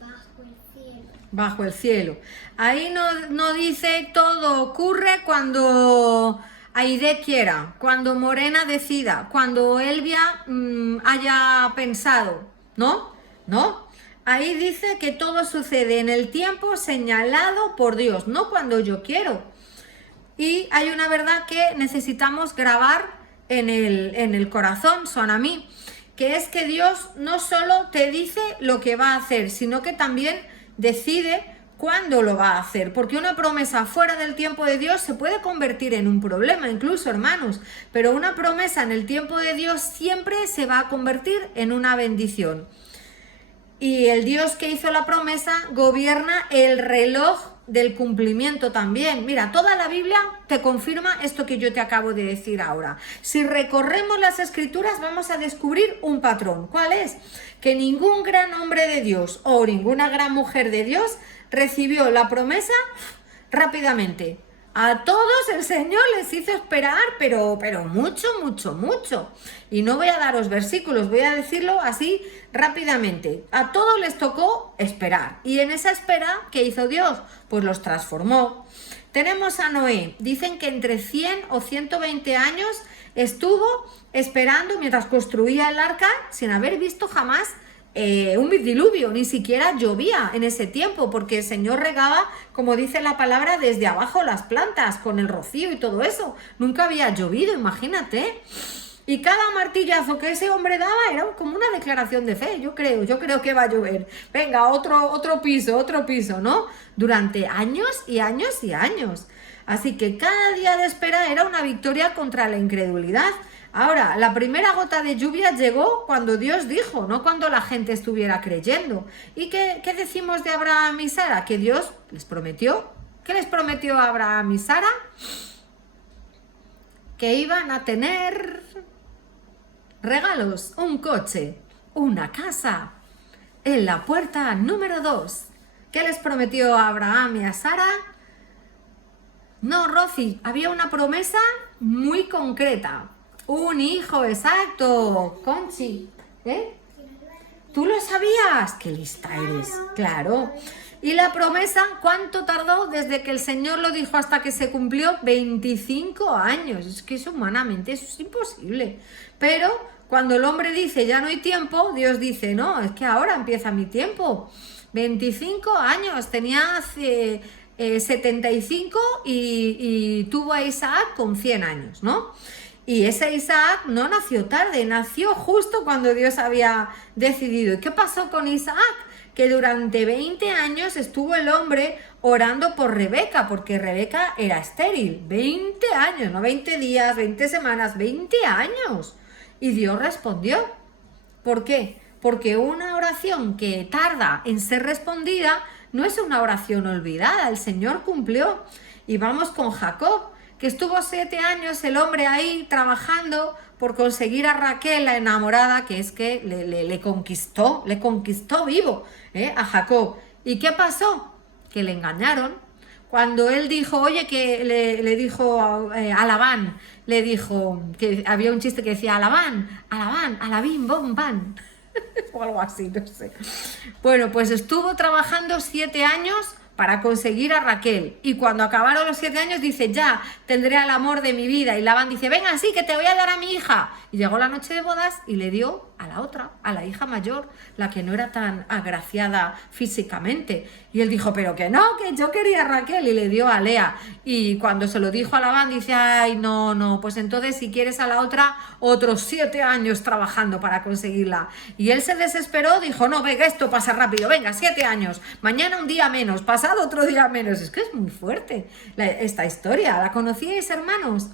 bajo el cielo. Bajo el cielo. Ahí no dice todo ocurre cuando Aide quiera, cuando Morena decida, cuando Elvia haya pensado, ¿no? ¿No? Ahí dice que todo sucede en el tiempo señalado por Dios, no cuando yo quiero. Y hay una verdad que necesitamos grabar en el corazón, son a mí, que es que Dios no solo te dice lo que va a hacer, sino que también decide cuándo lo va a hacer, porque una promesa fuera del tiempo de Dios se puede convertir en un problema, incluso, hermanos, pero una promesa en el tiempo de Dios siempre se va a convertir en una bendición. Y el Dios que hizo la promesa gobierna el reloj del cumplimiento también. Mira, toda la Biblia te confirma esto que yo te acabo de decir ahora. Si recorremos las Escrituras vamos a descubrir un patrón. ¿Cuál es? Que ningún gran hombre de Dios o ninguna gran mujer de Dios recibió la promesa rápidamente. A todos el Señor les hizo esperar, pero mucho. Y no voy a daros versículos, voy a decirlo así rápidamente. A todos les tocó esperar. Y en esa espera, ¿qué hizo Dios? Pues los transformó. Tenemos a Noé. Dicen que entre 100 o 120 años estuvo esperando mientras construía el arca sin haber visto jamás un diluvio, ni siquiera llovía en ese tiempo, porque el Señor regaba, como dice la palabra, desde abajo las plantas, con el rocío y todo eso. Nunca había llovido, imagínate. Y cada martillazo que ese hombre daba era como una declaración de fe. Yo creo que va a llover. Venga, otro piso, ¿no? Durante años y años. Así que cada día de espera era una victoria contra la incredulidad. Ahora, la primera gota de lluvia llegó cuando Dios dijo, no cuando la gente estuviera creyendo. ¿Y qué decimos de Abraham y Sara? Que Dios les prometió. ¿Qué les prometió a Abraham y Sara? Que iban a tener regalos, un coche, una casa, en la puerta número 2. ¿Qué les prometió a Abraham y a Sara? No, Rosy, había una promesa muy concreta. Un hijo, exacto, Conchi. ¿Eh? ¿Tú lo sabías? ¡Qué lista eres! Claro. Y la promesa, ¿cuánto tardó desde que el Señor lo dijo hasta que se cumplió? 25 años. Es que eso humanamente eso es imposible. Pero cuando el hombre dice ya no hay tiempo, Dios dice no, es que ahora empieza mi tiempo. 25 años, tenía 75 y tuvo a Isaac con 100 años, ¿no? Y ese Isaac no nació tarde, nació justo cuando Dios había decidido. ¿Y qué pasó con Isaac? Que durante 20 años estuvo el hombre orando por Rebeca, porque Rebeca era estéril. 20 años, no 20 días, 20 semanas, 20 años. Y Dios respondió. ¿Por qué? Porque una oración que tarda en ser respondida no es una oración olvidada, el Señor cumplió. Y vamos con Jacob, que estuvo 7 años el hombre ahí trabajando por conseguir a Raquel, la enamorada, que es que le conquistó vivo a Jacob. ¿Y qué pasó? Que le engañaron. Cuando él dijo, oye, que le dijo a Labán, le dijo, que había un chiste que decía, alabín, bom, ban, o algo así, no sé. Bueno, pues estuvo trabajando 7 años para conseguir a Raquel. Y cuando acabaron los 7 años dice, ya, tendré al amor de mi vida. Y Labán dice, venga, sí, que te voy a dar a mi hija. Y llegó la noche de bodas y le dio a la otra, a la hija mayor, la que no era tan agraciada físicamente. Y él dijo, pero que no, que yo quería a Raquel. Y le dio a Lea. Y cuando se lo dijo a Labán, dice, ay, no, pues entonces si quieres a la otra, otros 7 años trabajando para conseguirla. Y él se desesperó, dijo, no, venga, esto pasa rápido, venga, 7 años, mañana un día menos, pasado otro día menos. Es que es muy fuerte esta historia. ¿La conocíais, hermanos?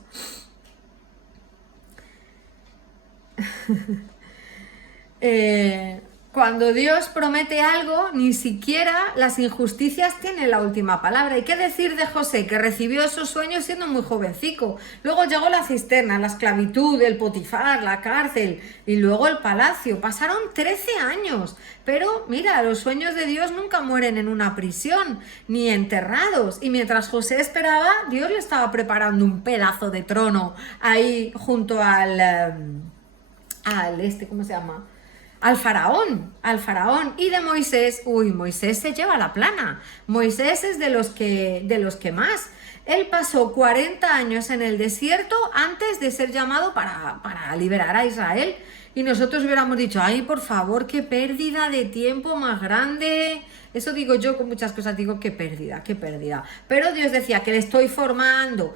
Cuando Dios promete algo, ni siquiera las injusticias tienen la última palabra. ¿Y qué decir de José, que recibió esos sueños siendo muy jovencico? Luego llegó la cisterna, la esclavitud, el Potifar, la cárcel y luego el palacio. Pasaron 13 años. Pero mira, los sueños de Dios nunca mueren en una prisión, ni enterrados. Y mientras José esperaba, Dios le estaba preparando un pedazo de trono ahí junto ¿cómo se llama? Al faraón. Y de Moisés, Moisés se lleva la plana. Moisés es de los que más. Él pasó 40 años en el desierto antes de ser llamado para liberar a Israel. Y nosotros hubiéramos dicho, ay, por favor, qué pérdida de tiempo más grande. Eso digo yo con muchas cosas, digo, qué pérdida. Pero Dios decía que le estoy formando,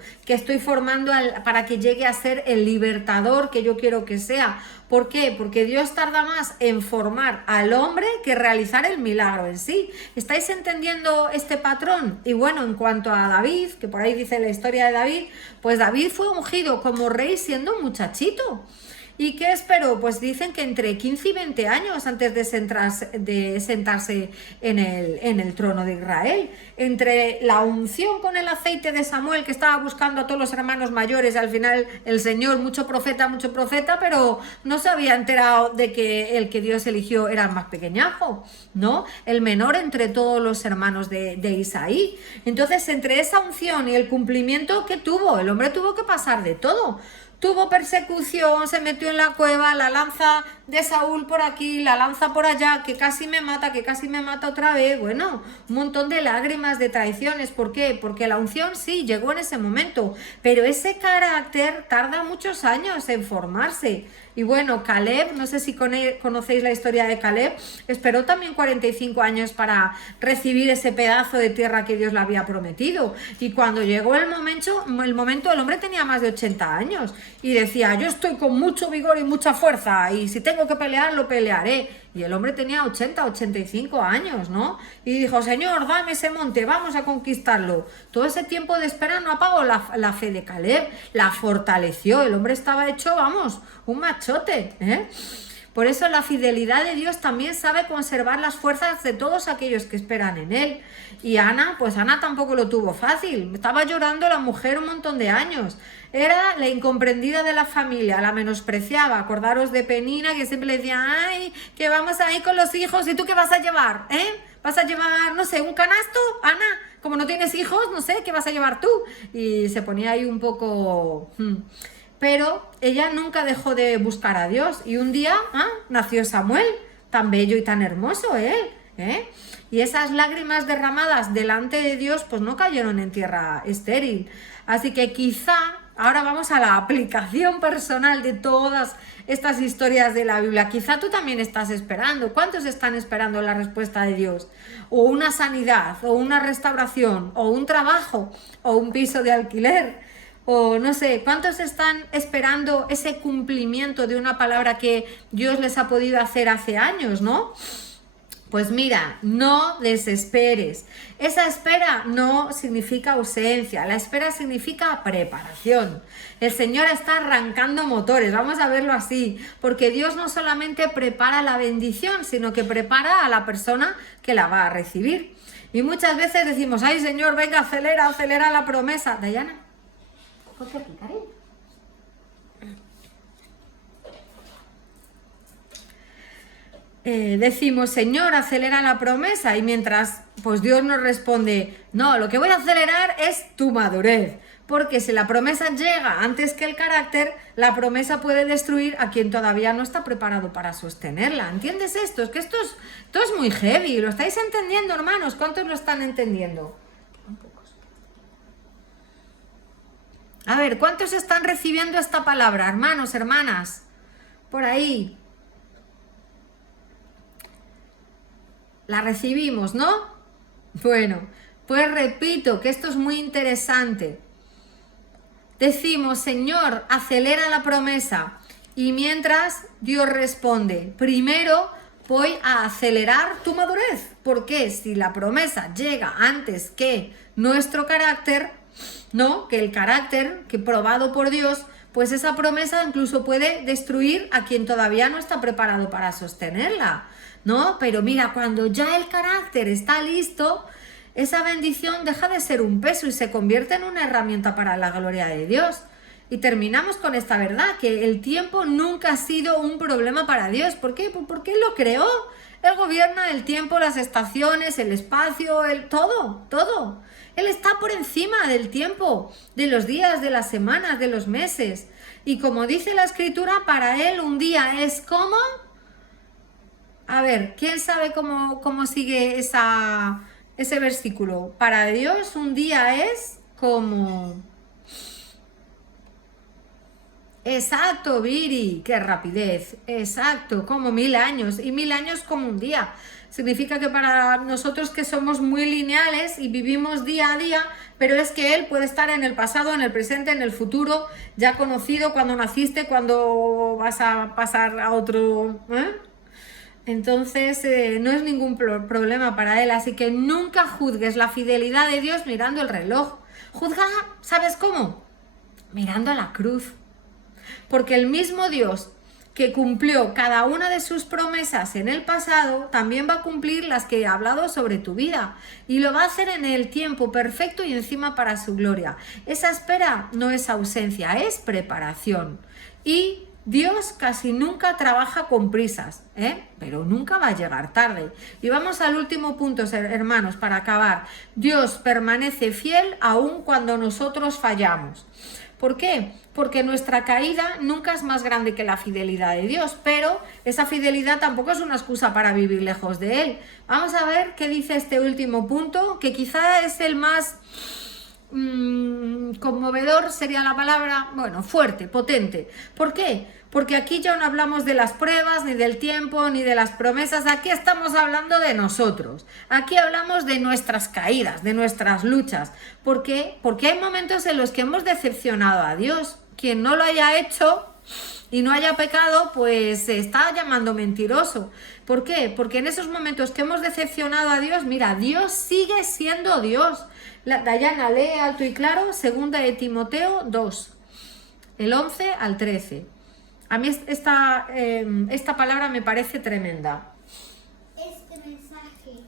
para que llegue a ser el libertador que yo quiero que sea. ¿Por qué? Porque Dios tarda más en formar al hombre que realizar el milagro en sí. ¿Estáis entendiendo este patrón? Y bueno, en cuanto a David, que por ahí dice la historia de David, pues David fue ungido como rey siendo un muchachito. ¿Y qué esperó? Pues dicen que entre 15 y 20 años antes de sentarse en el trono de Israel. Entre la unción con el aceite de Samuel, que estaba buscando a todos los hermanos mayores, y al final el Señor, mucho profeta, pero no se había enterado de que el que Dios eligió era el más pequeñajo, ¿no? El menor entre todos los hermanos de Isaí. Entonces, entre esa unción y el cumplimiento que tuvo, el hombre tuvo que pasar de todo. Tuvo persecución, se metió en la cueva, la lanza de Saúl por aquí, la lanza por allá, que casi me mata otra vez. Bueno, un montón de lágrimas, de traiciones. ¿Por qué? Porque la unción sí llegó en ese momento, pero ese carácter tarda muchos años en formarse. Y bueno, Caleb, no sé si conocéis la historia de Caleb, esperó también 45 años para recibir ese pedazo de tierra que Dios le había prometido. Y cuando llegó el momento, el hombre tenía más de 80 años y decía, yo estoy con mucho vigor y mucha fuerza y si tengo que pelear, lo pelearé. Y el hombre tenía 85 años, ¿no? Y dijo, Señor, dame ese monte, vamos a conquistarlo. Todo ese tiempo de espera no apagó la fe de Caleb, la fortaleció. El hombre estaba hecho, vamos, un machote, ¿eh? Por eso la fidelidad de Dios también sabe conservar las fuerzas de todos aquellos que esperan en Él. Y Ana, pues Ana tampoco lo tuvo fácil. Estaba llorando la mujer un montón de años. Era la incomprendida de la familia, la menospreciaba. Acordaros de Penina, que siempre le decía, ay, que vamos ahí con los hijos. ¿Y tú qué vas a llevar? ¿Vas a llevar, no sé, un canasto, Ana? Como no tienes hijos, no sé, ¿qué vas a llevar tú? Y se ponía ahí un poco... pero ella nunca dejó de buscar a Dios. Y un día nació Samuel, tan bello y tan hermoso él, ¿eh? Y esas lágrimas derramadas delante de Dios pues no cayeron en tierra estéril. Así que quizá ahora vamos a la aplicación personal de todas estas historias de la Biblia. Quizá tú también estás esperando. ¿Cuántos están esperando la respuesta de Dios? O una sanidad, o una restauración, o un trabajo, o un piso de alquiler, o no sé, ¿cuántos están esperando ese cumplimiento de una palabra que Dios les ha podido hacer hace años, ¿no? Pues mira, no desesperes. Esa espera no significa ausencia, la espera significa preparación. El Señor está arrancando motores, vamos a verlo así, porque Dios no solamente prepara la bendición, sino que prepara a la persona que la va a recibir. Y muchas veces decimos, ay Señor, venga, acelera, acelera la promesa. Dayana, ¿por qué picaré? Decimos, Señor, acelera la promesa, y mientras pues Dios nos responde, no, lo que voy a acelerar es tu madurez, porque si la promesa llega antes que el carácter, la promesa puede destruir a quien todavía no está preparado para sostenerla. ¿Entiendes esto? Es que esto es muy heavy. ¿Lo estáis entendiendo, hermanos? ¿Cuántos lo están entendiendo? A ver, ¿cuántos están recibiendo esta palabra, hermanos, hermanas? Por ahí. La recibimos, ¿no? Bueno, pues repito que esto es muy interesante. Decimos, Señor, acelera la promesa. Y mientras Dios responde, primero voy a acelerar tu madurez. Porque si la promesa llega antes que nuestro carácter, ¿no? Que el carácter que probado por Dios, pues esa promesa incluso puede destruir a quien todavía no está preparado para sostenerla, ¿no? Pero mira, cuando ya el carácter está listo, esa bendición deja de ser un peso y se convierte en una herramienta para la gloria de Dios. Y terminamos con esta verdad, que el tiempo nunca ha sido un problema para Dios. ¿Por qué? Pues porque Él lo creó. Él gobierna el tiempo, las estaciones, el espacio, todo. Él está por encima del tiempo, de los días, de las semanas, de los meses. Y como dice la Escritura, para Él un día es como... A ver, ¿quién sabe cómo sigue ese versículo? Para Dios un día es como... Exacto, Viri, qué rapidez. Exacto, como 1000 años. Y 1000 años como un día. Significa que para nosotros que somos muy lineales y vivimos día a día, pero es que Él puede estar en el pasado, en el presente, en el futuro, ya conocido cuando naciste, cuando vas a pasar a otro... Entonces no es ningún problema para Él, así que nunca juzgues la fidelidad de Dios mirando el reloj. Juzga, ¿sabes cómo? Mirando a la cruz. Porque el mismo Dios que cumplió cada una de sus promesas en el pasado, también va a cumplir las que he hablado sobre tu vida. Y lo va a hacer en el tiempo perfecto y encima para su gloria. Esa espera no es ausencia, es preparación. Y Dios casi nunca trabaja con prisas, pero nunca va a llegar tarde. Y vamos al último punto, hermanos, para acabar. Dios permanece fiel aun cuando nosotros fallamos. ¿Por qué? Porque nuestra caída nunca es más grande que la fidelidad de Dios, pero esa fidelidad tampoco es una excusa para vivir lejos de Él. Vamos a ver qué dice este último punto, que quizá es el más conmovedor, sería la palabra, bueno, fuerte, potente. ¿Por qué? Porque aquí ya no hablamos de las pruebas, ni del tiempo, ni de las promesas. Aquí estamos hablando de nosotros. Aquí hablamos de nuestras caídas, de nuestras luchas. ¿Por qué? Porque hay momentos en los que hemos decepcionado a Dios. Quien no lo haya hecho y no haya pecado, pues se está llamando mentiroso. ¿Por qué? Porque en esos momentos que hemos decepcionado a Dios, mira, Dios sigue siendo Dios. Dayana, lee alto y claro, 2 de Timoteo 2, el 11 al 13. A mí esta palabra me parece tremenda. Este mensaje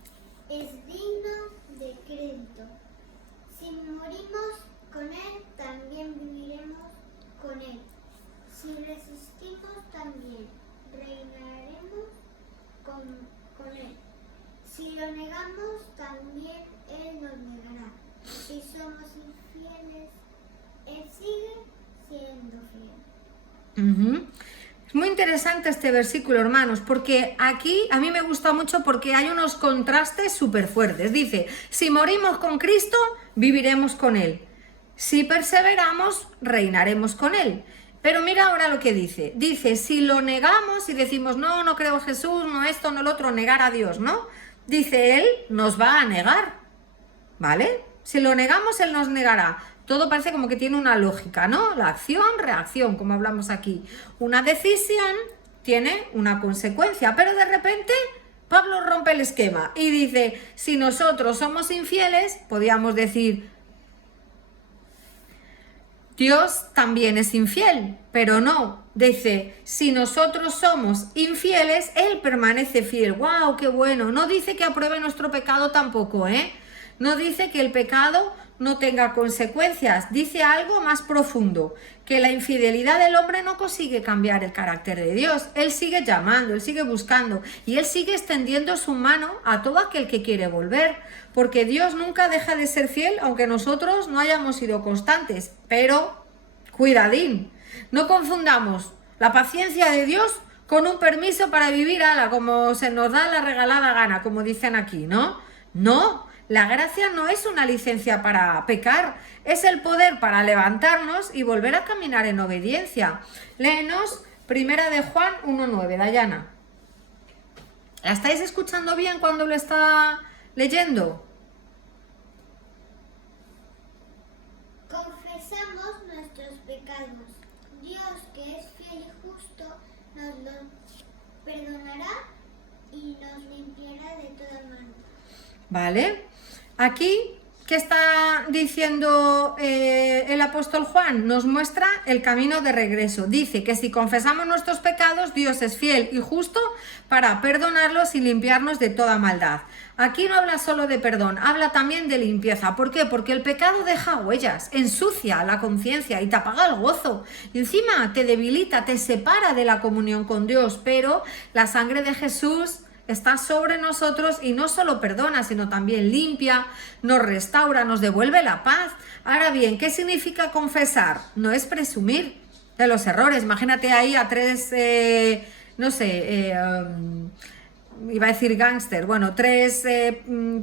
es digno de crédito. Si morimos con Él, también viviremos con Él. Si resistimos, también reinaremos con Él. Si lo negamos, también Él nos negará. Si somos infieles, Él sigue siendo fiel. Ujú. Es muy interesante este versículo, hermanos, porque aquí a mí me gusta mucho porque hay unos contrastes súper fuertes. Dice, si morimos con Cristo, viviremos con Él. Si perseveramos, reinaremos con Él. Pero mira ahora lo que dice. Dice, si lo negamos y decimos, no, no creo en Jesús, no esto, no lo otro, negar a Dios, ¿no? Dice, Él nos va a negar, ¿vale? Si lo negamos, Él nos negará. Todo parece como que tiene una lógica, ¿no? La acción, reacción, como hablamos aquí. Una decisión tiene una consecuencia, pero de repente Pablo rompe el esquema y dice, si nosotros somos infieles, podríamos decir, Dios también es infiel, pero no. Dice, si nosotros somos infieles, Él permanece fiel. ¡Wow! ¡Qué bueno! No dice que apruebe nuestro pecado tampoco, ¿eh? No dice que el pecado no tenga consecuencias. Dice algo más profundo, que la infidelidad del hombre no consigue cambiar el carácter de Dios. Él sigue llamando, Él sigue buscando y Él sigue extendiendo su mano a todo aquel que quiere volver. Porque Dios nunca deja de ser fiel, aunque nosotros no hayamos sido constantes. Pero, cuidadín, no confundamos la paciencia de Dios con un permiso para vivir como se nos da la regalada gana, como dicen aquí, ¿no? No, la gracia no es una licencia para pecar, es el poder para levantarnos y volver a caminar en obediencia. Léenos 1 de Juan 1:9, Dayana. ¿La estáis escuchando bien cuando lo está leyendo? Confesamos nuestros pecados. Dios, que es fiel y justo, nos los perdonará y nos limpiará de toda mano. ¿Vale? Aquí, ¿qué está diciendo el apóstol Juan? Nos muestra el camino de regreso. Dice que si confesamos nuestros pecados, Dios es fiel y justo para perdonarlos y limpiarnos de toda maldad. Aquí no habla solo de perdón, habla también de limpieza. ¿Por qué? Porque el pecado deja huellas, ensucia la conciencia y te apaga el gozo. Y encima te debilita, te separa de la comunión con Dios. Pero la sangre de Jesús está sobre nosotros y no solo perdona, sino también limpia, nos restaura, nos devuelve la paz. Ahora bien, ¿qué significa confesar? No es presumir de los errores. Imagínate ahí a tres, iba a decir gángster, bueno, tres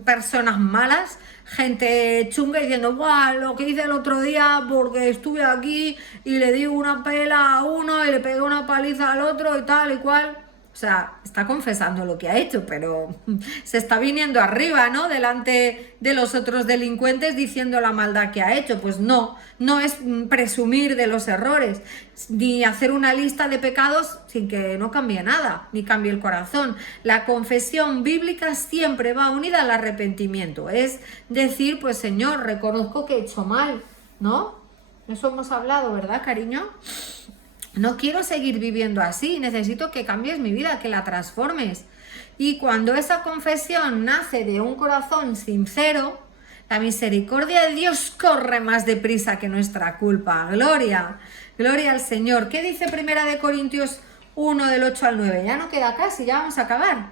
personas malas, gente chunga diciendo, ¡guau! Lo que hice el otro día porque estuve aquí y le di una pela a uno y le pegué una paliza al otro y tal y cual. O sea, está confesando lo que ha hecho, pero se está viniendo arriba, ¿no? Delante de los otros delincuentes diciendo la maldad que ha hecho. Pues no, no es presumir de los errores, ni hacer una lista de pecados sin que no cambie nada, ni cambie el corazón. La confesión bíblica siempre va unida al arrepentimiento. Es decir, pues Señor, reconozco que he hecho mal, ¿no? Eso hemos hablado, ¿verdad, cariño? No quiero seguir viviendo así, necesito que cambies mi vida, que la transformes. Y cuando esa confesión nace de un corazón sincero, la misericordia de Dios corre más deprisa que nuestra culpa. Gloria, gloria al Señor. ¿Qué dice 1 Corintios 1 del 8 al 9? Ya no queda casi, ya vamos a acabar.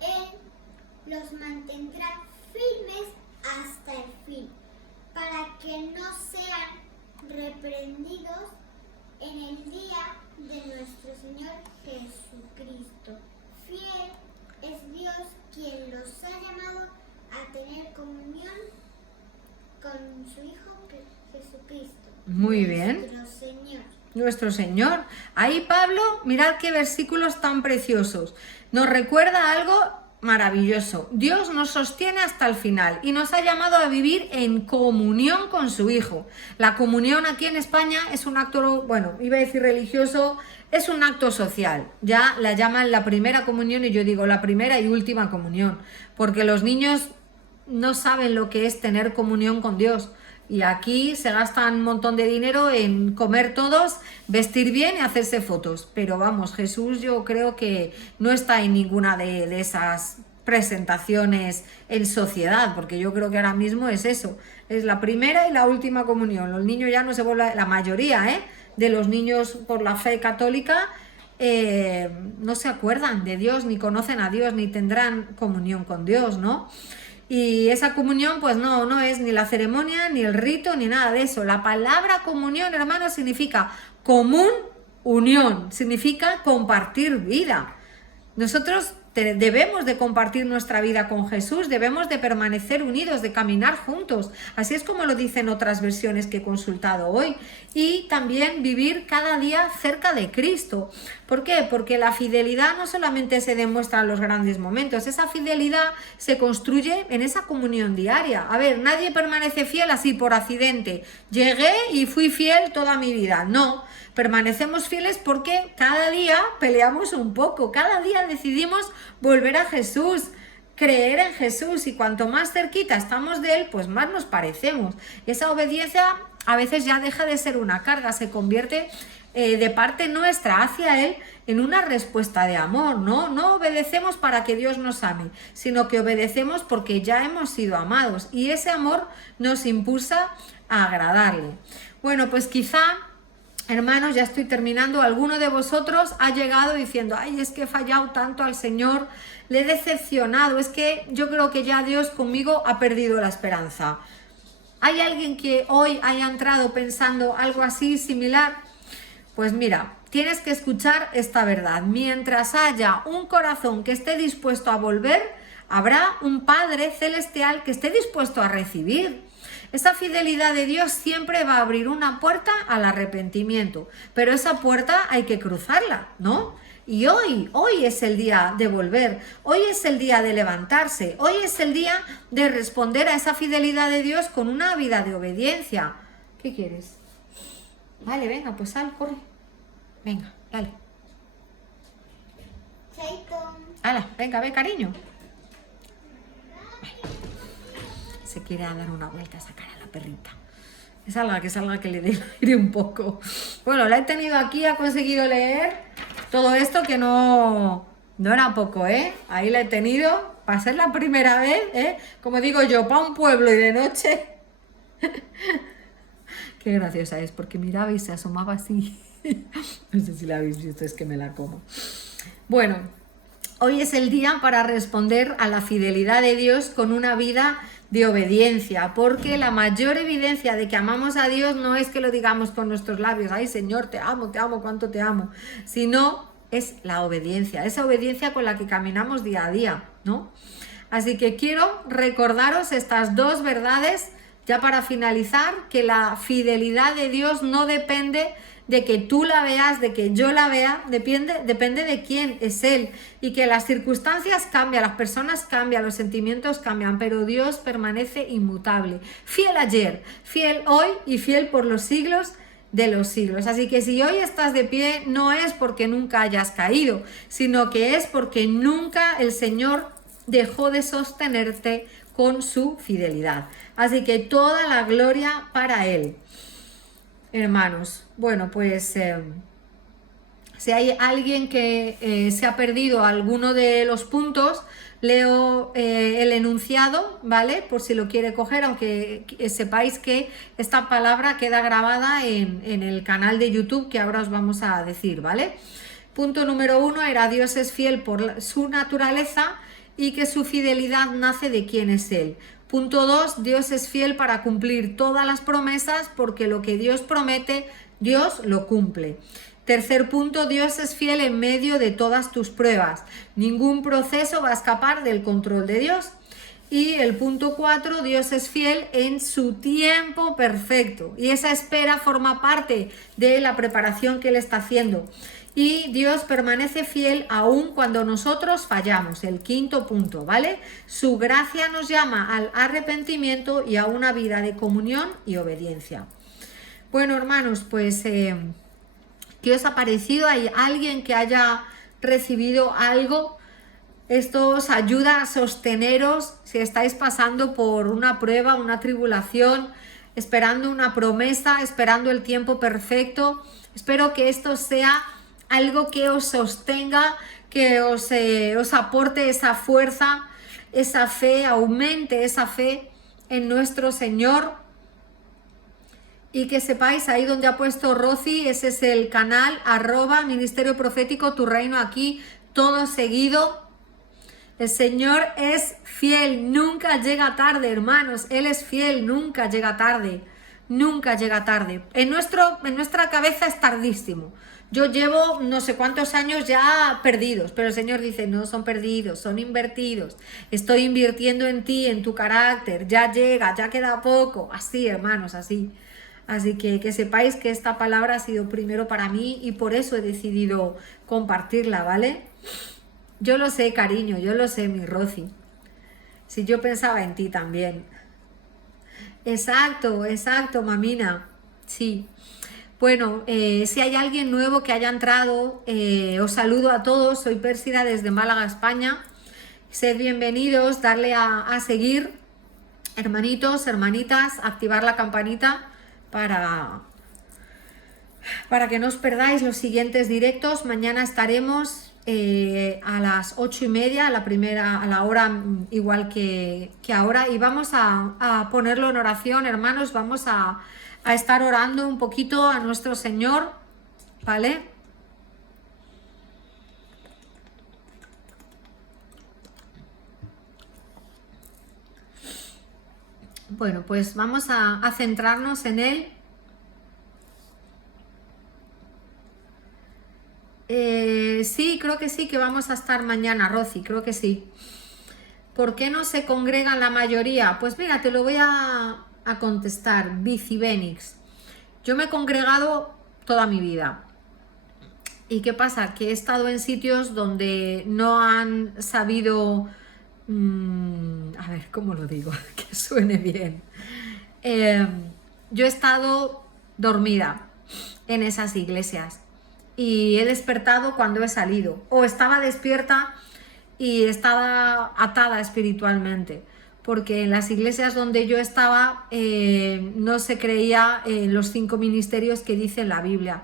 Él los mantendrá firmes hasta el fin, para que no sean reprendidos en el día de nuestro Señor Jesucristo. Fiel es Dios quien los ha llamado a tener comunión con su Hijo Jesucristo. Muy bien. Nuestro Señor. Nuestro Señor. Ahí Pablo, mirad qué versículos tan preciosos. Nos recuerda algo maravilloso. Dios nos sostiene hasta el final y nos ha llamado a vivir en comunión con su Hijo. La comunión aquí en España es un acto, bueno, iba a decir religioso, es un acto social. Ya la llaman la primera comunión y yo digo la primera y última comunión, porque los niños no saben lo que es tener comunión con Dios. Y aquí se gastan un montón de dinero en comer todos, vestir bien y hacerse fotos. Pero vamos, Jesús yo creo que no está en ninguna de esas presentaciones en sociedad, porque yo creo que ahora mismo es eso. Es la primera y la última comunión. Los niños ya no se vuelven, la mayoría de los niños por la fe católica no se acuerdan de Dios, ni conocen a Dios, ni tendrán comunión con Dios, ¿no? Y esa comunión pues no es ni la ceremonia, ni el rito, ni nada de eso. La palabra comunión, hermanos, significa común unión, significa compartir vida. Nosotros debemos de compartir nuestra vida con Jesús, debemos de permanecer unidos, de caminar juntos. Así es como lo dicen otras versiones que he consultado hoy. Y también vivir cada día cerca de Cristo. ¿Por qué? Porque la fidelidad no solamente se demuestra en los grandes momentos, esa fidelidad se construye en esa comunión diaria. A ver, nadie permanece fiel así por accidente. Llegué y fui fiel toda mi vida. No. Permanecemos fieles porque cada día peleamos un poco, cada día decidimos volver a Jesús, creer en Jesús, y cuanto más cerquita estamos de Él, pues más nos parecemos. Esa obediencia a veces ya deja de ser una carga, se convierte de parte nuestra hacia Él en una respuesta de amor, ¿no? No obedecemos para que Dios nos ame, sino que obedecemos porque ya hemos sido amados y ese amor nos impulsa a agradarle. Bueno, pues quizá, hermanos, ya estoy terminando, alguno de vosotros ha llegado diciendo, ay, es que he fallado tanto al Señor, le he decepcionado, es que yo creo que ya Dios conmigo ha perdido la esperanza. ¿Hay alguien que hoy haya entrado pensando algo así similar? Pues mira, tienes que escuchar esta verdad. Mientras haya un corazón que esté dispuesto a volver, habrá un Padre celestial que esté dispuesto a recibir. Esa fidelidad de Dios siempre va a abrir una puerta al arrepentimiento, pero esa puerta hay que cruzarla, ¿no? Y hoy es el día de volver, hoy es el día de levantarse, hoy es el día de responder a esa fidelidad de Dios con una vida de obediencia. ¿Qué quieres? Vale, venga, pues sal, corre. Venga, dale. Chaito. Hala, venga, ve, cariño. Se quiere dar una vuelta a sacar a la perrita. Que salga, que le dé el aire un poco. Bueno, la he tenido aquí, ha conseguido leer todo esto que no era poco, ¿eh? Ahí la he tenido, para ser la primera vez, ¿eh? Como digo yo, para un pueblo y de noche. Qué graciosa es, porque miraba y se asomaba así. No sé si la habéis visto, es que me la como. Bueno, hoy es el día para responder a la fidelidad de Dios con una vida de obediencia, porque la mayor evidencia de que amamos a Dios no es que lo digamos con nuestros labios, ay Señor, te amo, cuánto te amo, sino es la obediencia, esa obediencia con la que caminamos día a día, ¿no? Así que quiero recordaros estas dos verdades, ya para finalizar, que la fidelidad de Dios no depende de que tú la veas, de que yo la vea, depende de quién es Él, y que las circunstancias cambian, las personas cambian, los sentimientos cambian, pero Dios permanece inmutable, fiel ayer, fiel hoy y fiel por los siglos de los siglos. Así que si hoy estás de pie, no es porque nunca hayas caído, sino que es porque nunca el Señor dejó de sostenerte con su fidelidad. Así que toda la gloria para Él. Hermanos, bueno, pues si hay alguien que se ha perdido alguno de los puntos, leo el enunciado, ¿vale? Por si lo quiere coger, aunque sepáis que esta palabra queda grabada en el canal de YouTube que ahora os vamos a decir, ¿vale? Punto número 1 era: Dios es fiel por su naturaleza y que su fidelidad nace de quién es Él. Punto 2, Dios es fiel para cumplir todas las promesas, porque lo que Dios promete, Dios lo cumple. Tercer punto, Dios es fiel en medio de todas tus pruebas. Ningún proceso va a escapar del control de Dios. Y el punto 4, Dios es fiel en su tiempo perfecto. Y esa espera forma parte de la preparación que Él está haciendo. Y Dios permanece fiel aún cuando nosotros fallamos. El quinto punto, ¿vale? Su gracia nos llama al arrepentimiento y a una vida de comunión y obediencia. Bueno, hermanos, pues, ¿qué os ha parecido? ¿Hay alguien que haya recibido algo? Esto os ayuda a sosteneros si estáis pasando por una prueba, una tribulación, esperando una promesa, esperando el tiempo perfecto. Espero que esto sea algo que os sostenga, que os aporte esa fuerza, esa fe, aumente esa fe en nuestro Señor. Y que sepáis, ahí donde ha puesto Rosy, ese es el canal, @Ministerio Profético Tu Reino Aquí, todo seguido. El Señor es fiel, nunca llega tarde, hermanos. Él es fiel, nunca llega tarde. nunca llega tarde. En nuestra cabeza es tardísimo. Yo llevo no sé cuántos años ya perdidos, pero el Señor dice, no son perdidos, son invertidos. Estoy invirtiendo en ti, en tu carácter, ya llega, ya queda poco. Así, hermanos, así. Así que sepáis que esta palabra ha sido primero para mí y por eso he decidido compartirla, ¿vale? Yo lo sé, cariño, yo lo sé, mi Rosy. Si yo pensaba en ti también. Exacto, exacto, mamina. Sí. Bueno, si hay alguien nuevo que haya entrado, os saludo a todos. Soy Pérsida desde Málaga, España. Sed bienvenidos, darle a seguir, hermanitos, hermanitas, activar la campanita para que no os perdáis los siguientes directos. Mañana estaremos a las 8:30, a la hora igual que ahora, y vamos a ponerlo en oración, hermanos. Vamos a estar orando un poquito a nuestro Señor, ¿vale? Bueno, pues vamos a centrarnos en Él. Sí, creo que sí, que vamos a estar mañana, Rosy, creo que sí. ¿Por qué no se congregan la mayoría? Pues mira, te lo voy a contestar, Bici Benix. Yo me he congregado toda mi vida. ¿Y qué pasa? Que he estado en sitios donde no han sabido... a ver, ¿cómo lo digo? Que suene bien. Yo he estado dormida en esas iglesias y he despertado cuando he salido. O estaba despierta y estaba atada espiritualmente, porque en las iglesias donde yo estaba no se creía en los 5 ministerios que dice la Biblia.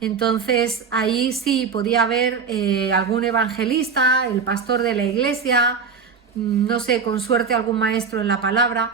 Entonces ahí sí podía haber algún evangelista, el pastor de la iglesia, no sé, con suerte algún maestro en la palabra,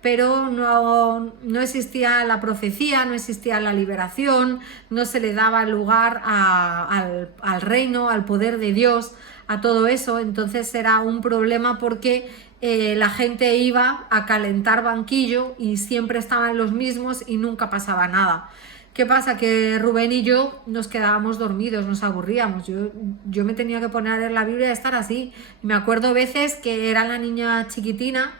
pero no existía la profecía, no existía la liberación, no se le daba lugar al reino, al poder de Dios, a todo eso. Entonces era un problema porque la gente iba a calentar banquillo y siempre estaban los mismos y nunca pasaba nada. ¿Qué pasa? Que Rubén y yo nos quedábamos dormidos, nos aburríamos. Yo me tenía que poner a leer la Biblia y estar así. Me acuerdo veces que era la niña chiquitina.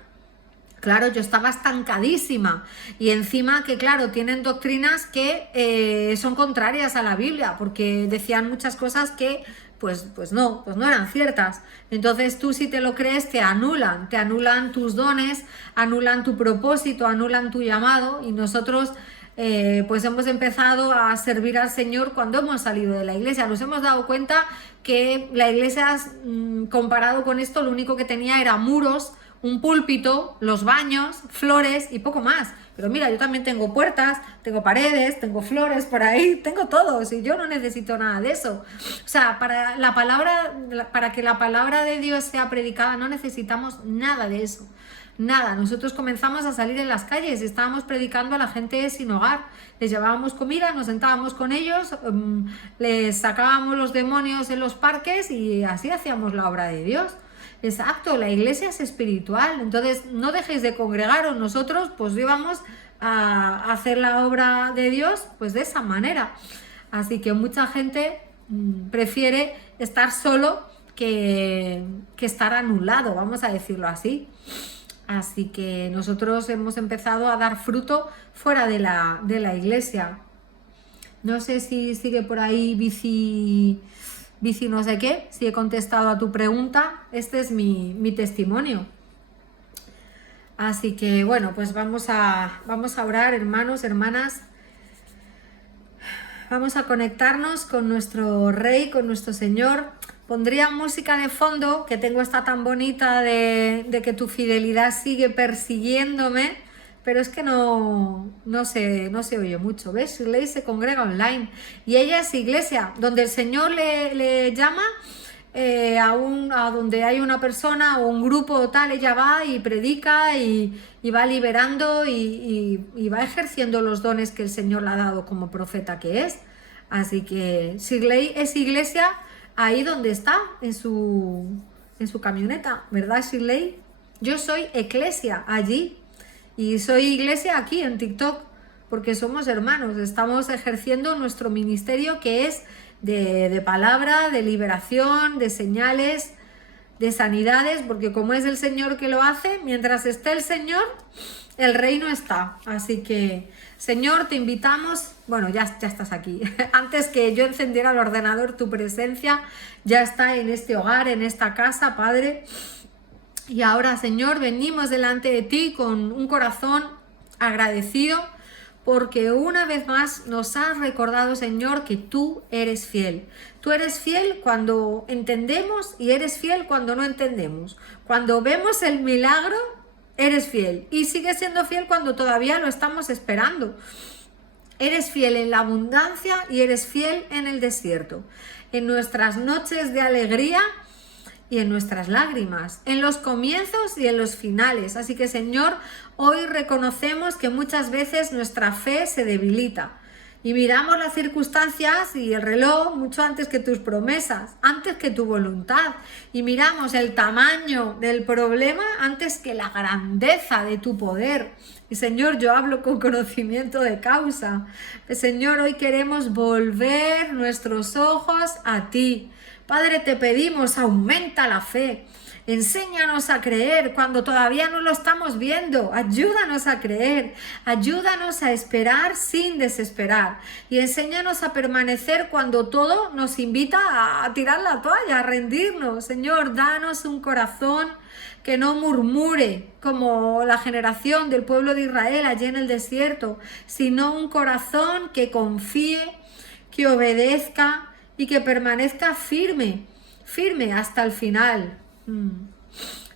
Claro, yo estaba estancadísima y encima que, claro, tienen doctrinas que son contrarias a la Biblia, porque decían muchas cosas que pues no eran ciertas. Entonces tú, si te lo crees, te anulan tus dones, anulan tu propósito, anulan tu llamado, y nosotros pues hemos empezado a servir al Señor cuando hemos salido de la iglesia. Nos hemos dado cuenta que la iglesia, comparado con esto, lo único que tenía era muros, un púlpito, los baños, flores y poco más. Pero mira, yo también tengo puertas, tengo paredes, tengo flores por ahí, tengo todo, y yo no necesito nada de eso. O sea, para que la palabra de Dios sea predicada no necesitamos nada de eso. Nada, nosotros comenzamos a salir en las calles y estábamos predicando a la gente sin hogar. Les llevábamos comida, nos sentábamos con ellos, les sacábamos los demonios en los parques y así hacíamos la obra de Dios. Exacto, la iglesia es espiritual, entonces no dejéis de congregaros. Nosotros pues íbamos a hacer la obra de Dios pues de esa manera. Así que mucha gente prefiere estar solo que estar anulado, vamos a decirlo así. Así que nosotros hemos empezado a dar fruto fuera de la iglesia. No sé si sigue por ahí Bici no sé qué, si he contestado a tu pregunta. Este es mi testimonio. Así que bueno, pues vamos a orar, hermanos, hermanas. Vamos a conectarnos con nuestro Rey, con nuestro Señor. Pondría música de fondo, que tengo esta tan bonita de que tu fidelidad sigue persiguiéndome, pero es que no se oye mucho. ¿Ves? Shirley se congrega online y ella es iglesia, donde el Señor le llama a donde hay una persona o un grupo o tal, ella va y predica y va liberando y va ejerciendo los dones que el Señor le ha dado como profeta que es. Así que Shirley es iglesia ahí donde está, en su camioneta, ¿verdad, Shirley? Yo soy eclesia allí y soy iglesia aquí en TikTok. porque somos hermanos, estamos ejerciendo nuestro ministerio que es de palabra, de liberación, de señales, de sanidades, porque como es el Señor que lo hace, mientras esté el Señor, el reino está. Así que, Señor, te invitamos, bueno, ya estás aquí. Antes que yo encendiera el ordenador, tu presencia ya está en este hogar, en esta casa, Padre. Y ahora, Señor, venimos delante de ti con un corazón agradecido, porque una vez más nos has recordado, Señor, que tú eres fiel. Tú eres fiel cuando entendemos y eres fiel cuando no entendemos. Cuando vemos el milagro, eres fiel. Y sigues siendo fiel cuando todavía lo estamos esperando. Eres fiel en la abundancia y eres fiel en el desierto. En nuestras noches de alegría y en nuestras lágrimas, en los comienzos y en los finales. Así que, Señor, hoy reconocemos que muchas veces nuestra fe se debilita y miramos las circunstancias y el reloj mucho antes que tus promesas, antes que tu voluntad, y miramos el tamaño del problema antes que la grandeza de tu poder. Y, Señor, yo hablo con conocimiento de causa. Señor, hoy queremos volver nuestros ojos a ti. Padre, te pedimos, aumenta la fe, enséñanos a creer cuando todavía no lo estamos viendo, ayúdanos a creer, ayúdanos a esperar sin desesperar y enséñanos a permanecer cuando todo nos invita a tirar la toalla, a rendirnos. Señor, danos un corazón que no murmure como la generación del pueblo de Israel allí en el desierto, sino un corazón que confíe, que obedezca y que permanezca firme hasta el final.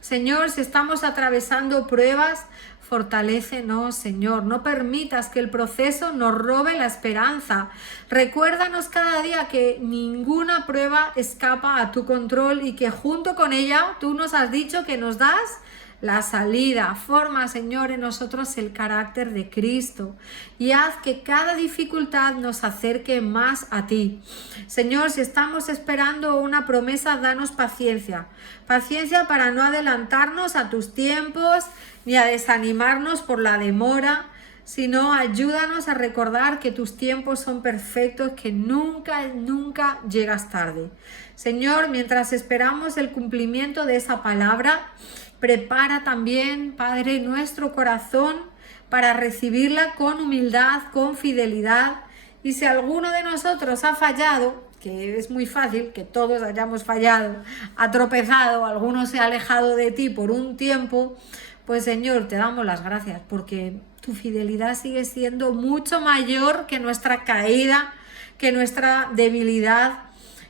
Señor, si estamos atravesando pruebas, fortalécenos, Señor. No permitas que el proceso nos robe la esperanza. Recuérdanos cada día que ninguna prueba escapa a tu control y que junto con ella tú nos has dicho que nos das la salida. Forma, Señor, en nosotros el carácter de Cristo y haz que cada dificultad nos acerque más a ti. Señor, si estamos esperando una promesa, danos paciencia. Paciencia para no adelantarnos a tus tiempos ni a desanimarnos por la demora, sino ayúdanos a recordar que tus tiempos son perfectos, que nunca llegas tarde. Señor, mientras esperamos el cumplimiento de esa palabra, prepara también, Padre, nuestro corazón para recibirla con humildad, con fidelidad. Y si alguno de nosotros ha fallado, que es muy fácil que todos hayamos fallado, ha tropezado, alguno se ha alejado de ti por un tiempo, pues, Señor, te damos las gracias porque tu fidelidad sigue siendo mucho mayor que nuestra caída, que nuestra debilidad.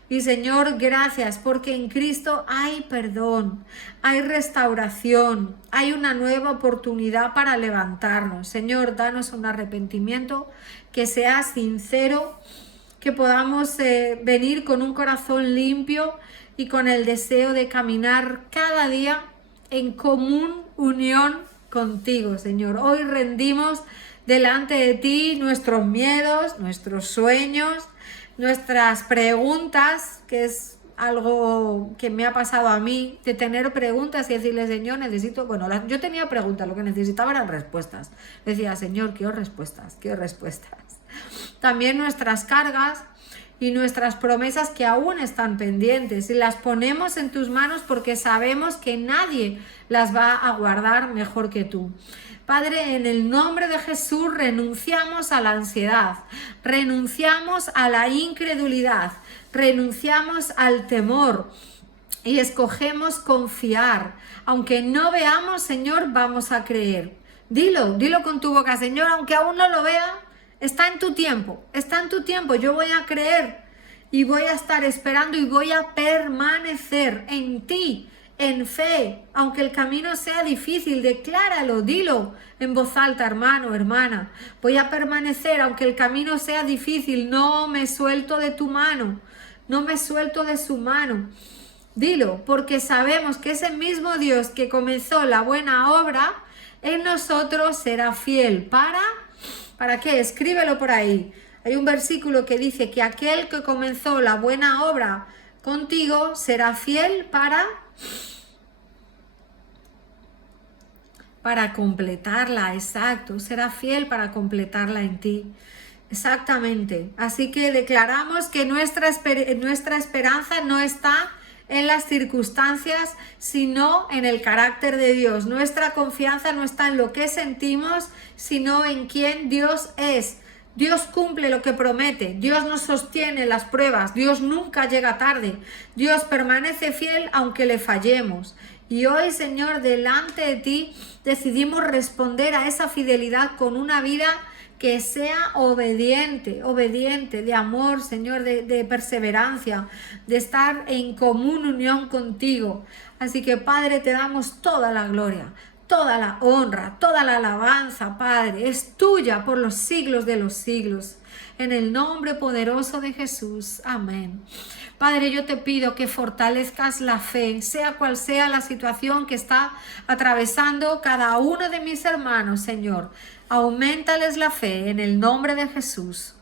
Y, Señor, gracias porque en Cristo hay perdón, hay restauración, hay una nueva oportunidad para levantarnos. Señor, danos un arrepentimiento que sea sincero, que podamos venir con un corazón limpio y con el deseo de caminar cada día en común unión contigo, Señor. Hoy rendimos delante de ti nuestros miedos, nuestros sueños, nuestras preguntas, que es algo que me ha pasado a mí, de tener preguntas y decirle, Señor, necesito, bueno, yo tenía preguntas, lo que necesitaba eran respuestas. Decía, Señor, quiero respuestas. También nuestras cargas y nuestras promesas que aún están pendientes y las ponemos en tus manos porque sabemos que nadie las va a guardar mejor que tú. Padre, en el nombre de Jesús renunciamos a la ansiedad, renunciamos a la incredulidad, renunciamos al temor y escogemos confiar. Aunque no veamos, Señor, vamos a creer. Dilo con tu boca, Señor, aunque aún no lo vea, está en tu tiempo, yo voy a creer y voy a estar esperando y voy a permanecer en ti, en fe, aunque el camino sea difícil. Decláralo, dilo en voz alta, hermano, hermana. Voy a permanecer aunque el camino sea difícil, no me suelto de tu mano, no me suelto de su mano. Dilo, porque sabemos que ese mismo Dios que comenzó la buena obra en nosotros será fiel. ¿Para qué? Escríbelo por ahí. Hay un versículo que dice que aquel que comenzó la buena obra contigo será fiel para completarla, exacto, será fiel para completarla en ti. Exactamente. Así que declaramos que nuestra esperanza no está en las circunstancias, sino en el carácter de Dios. Nuestra confianza no está en lo que sentimos, sino en quién Dios es. Dios cumple lo que promete, Dios nos sostiene en las pruebas, Dios nunca llega tarde, Dios permanece fiel aunque le fallemos. Y hoy, Señor, delante de ti decidimos responder a esa fidelidad con una vida que sea obediente, de amor, Señor, de perseverancia, de estar en común unión contigo. Así que, Padre, te damos toda la gloria, toda la honra, toda la alabanza, Padre, es tuya por los siglos de los siglos. En el nombre poderoso de Jesús. Amén. Padre, yo te pido que fortalezcas la fe, sea cual sea la situación que está atravesando cada uno de mis hermanos, Señor. Auméntales la fe en el nombre de Jesús.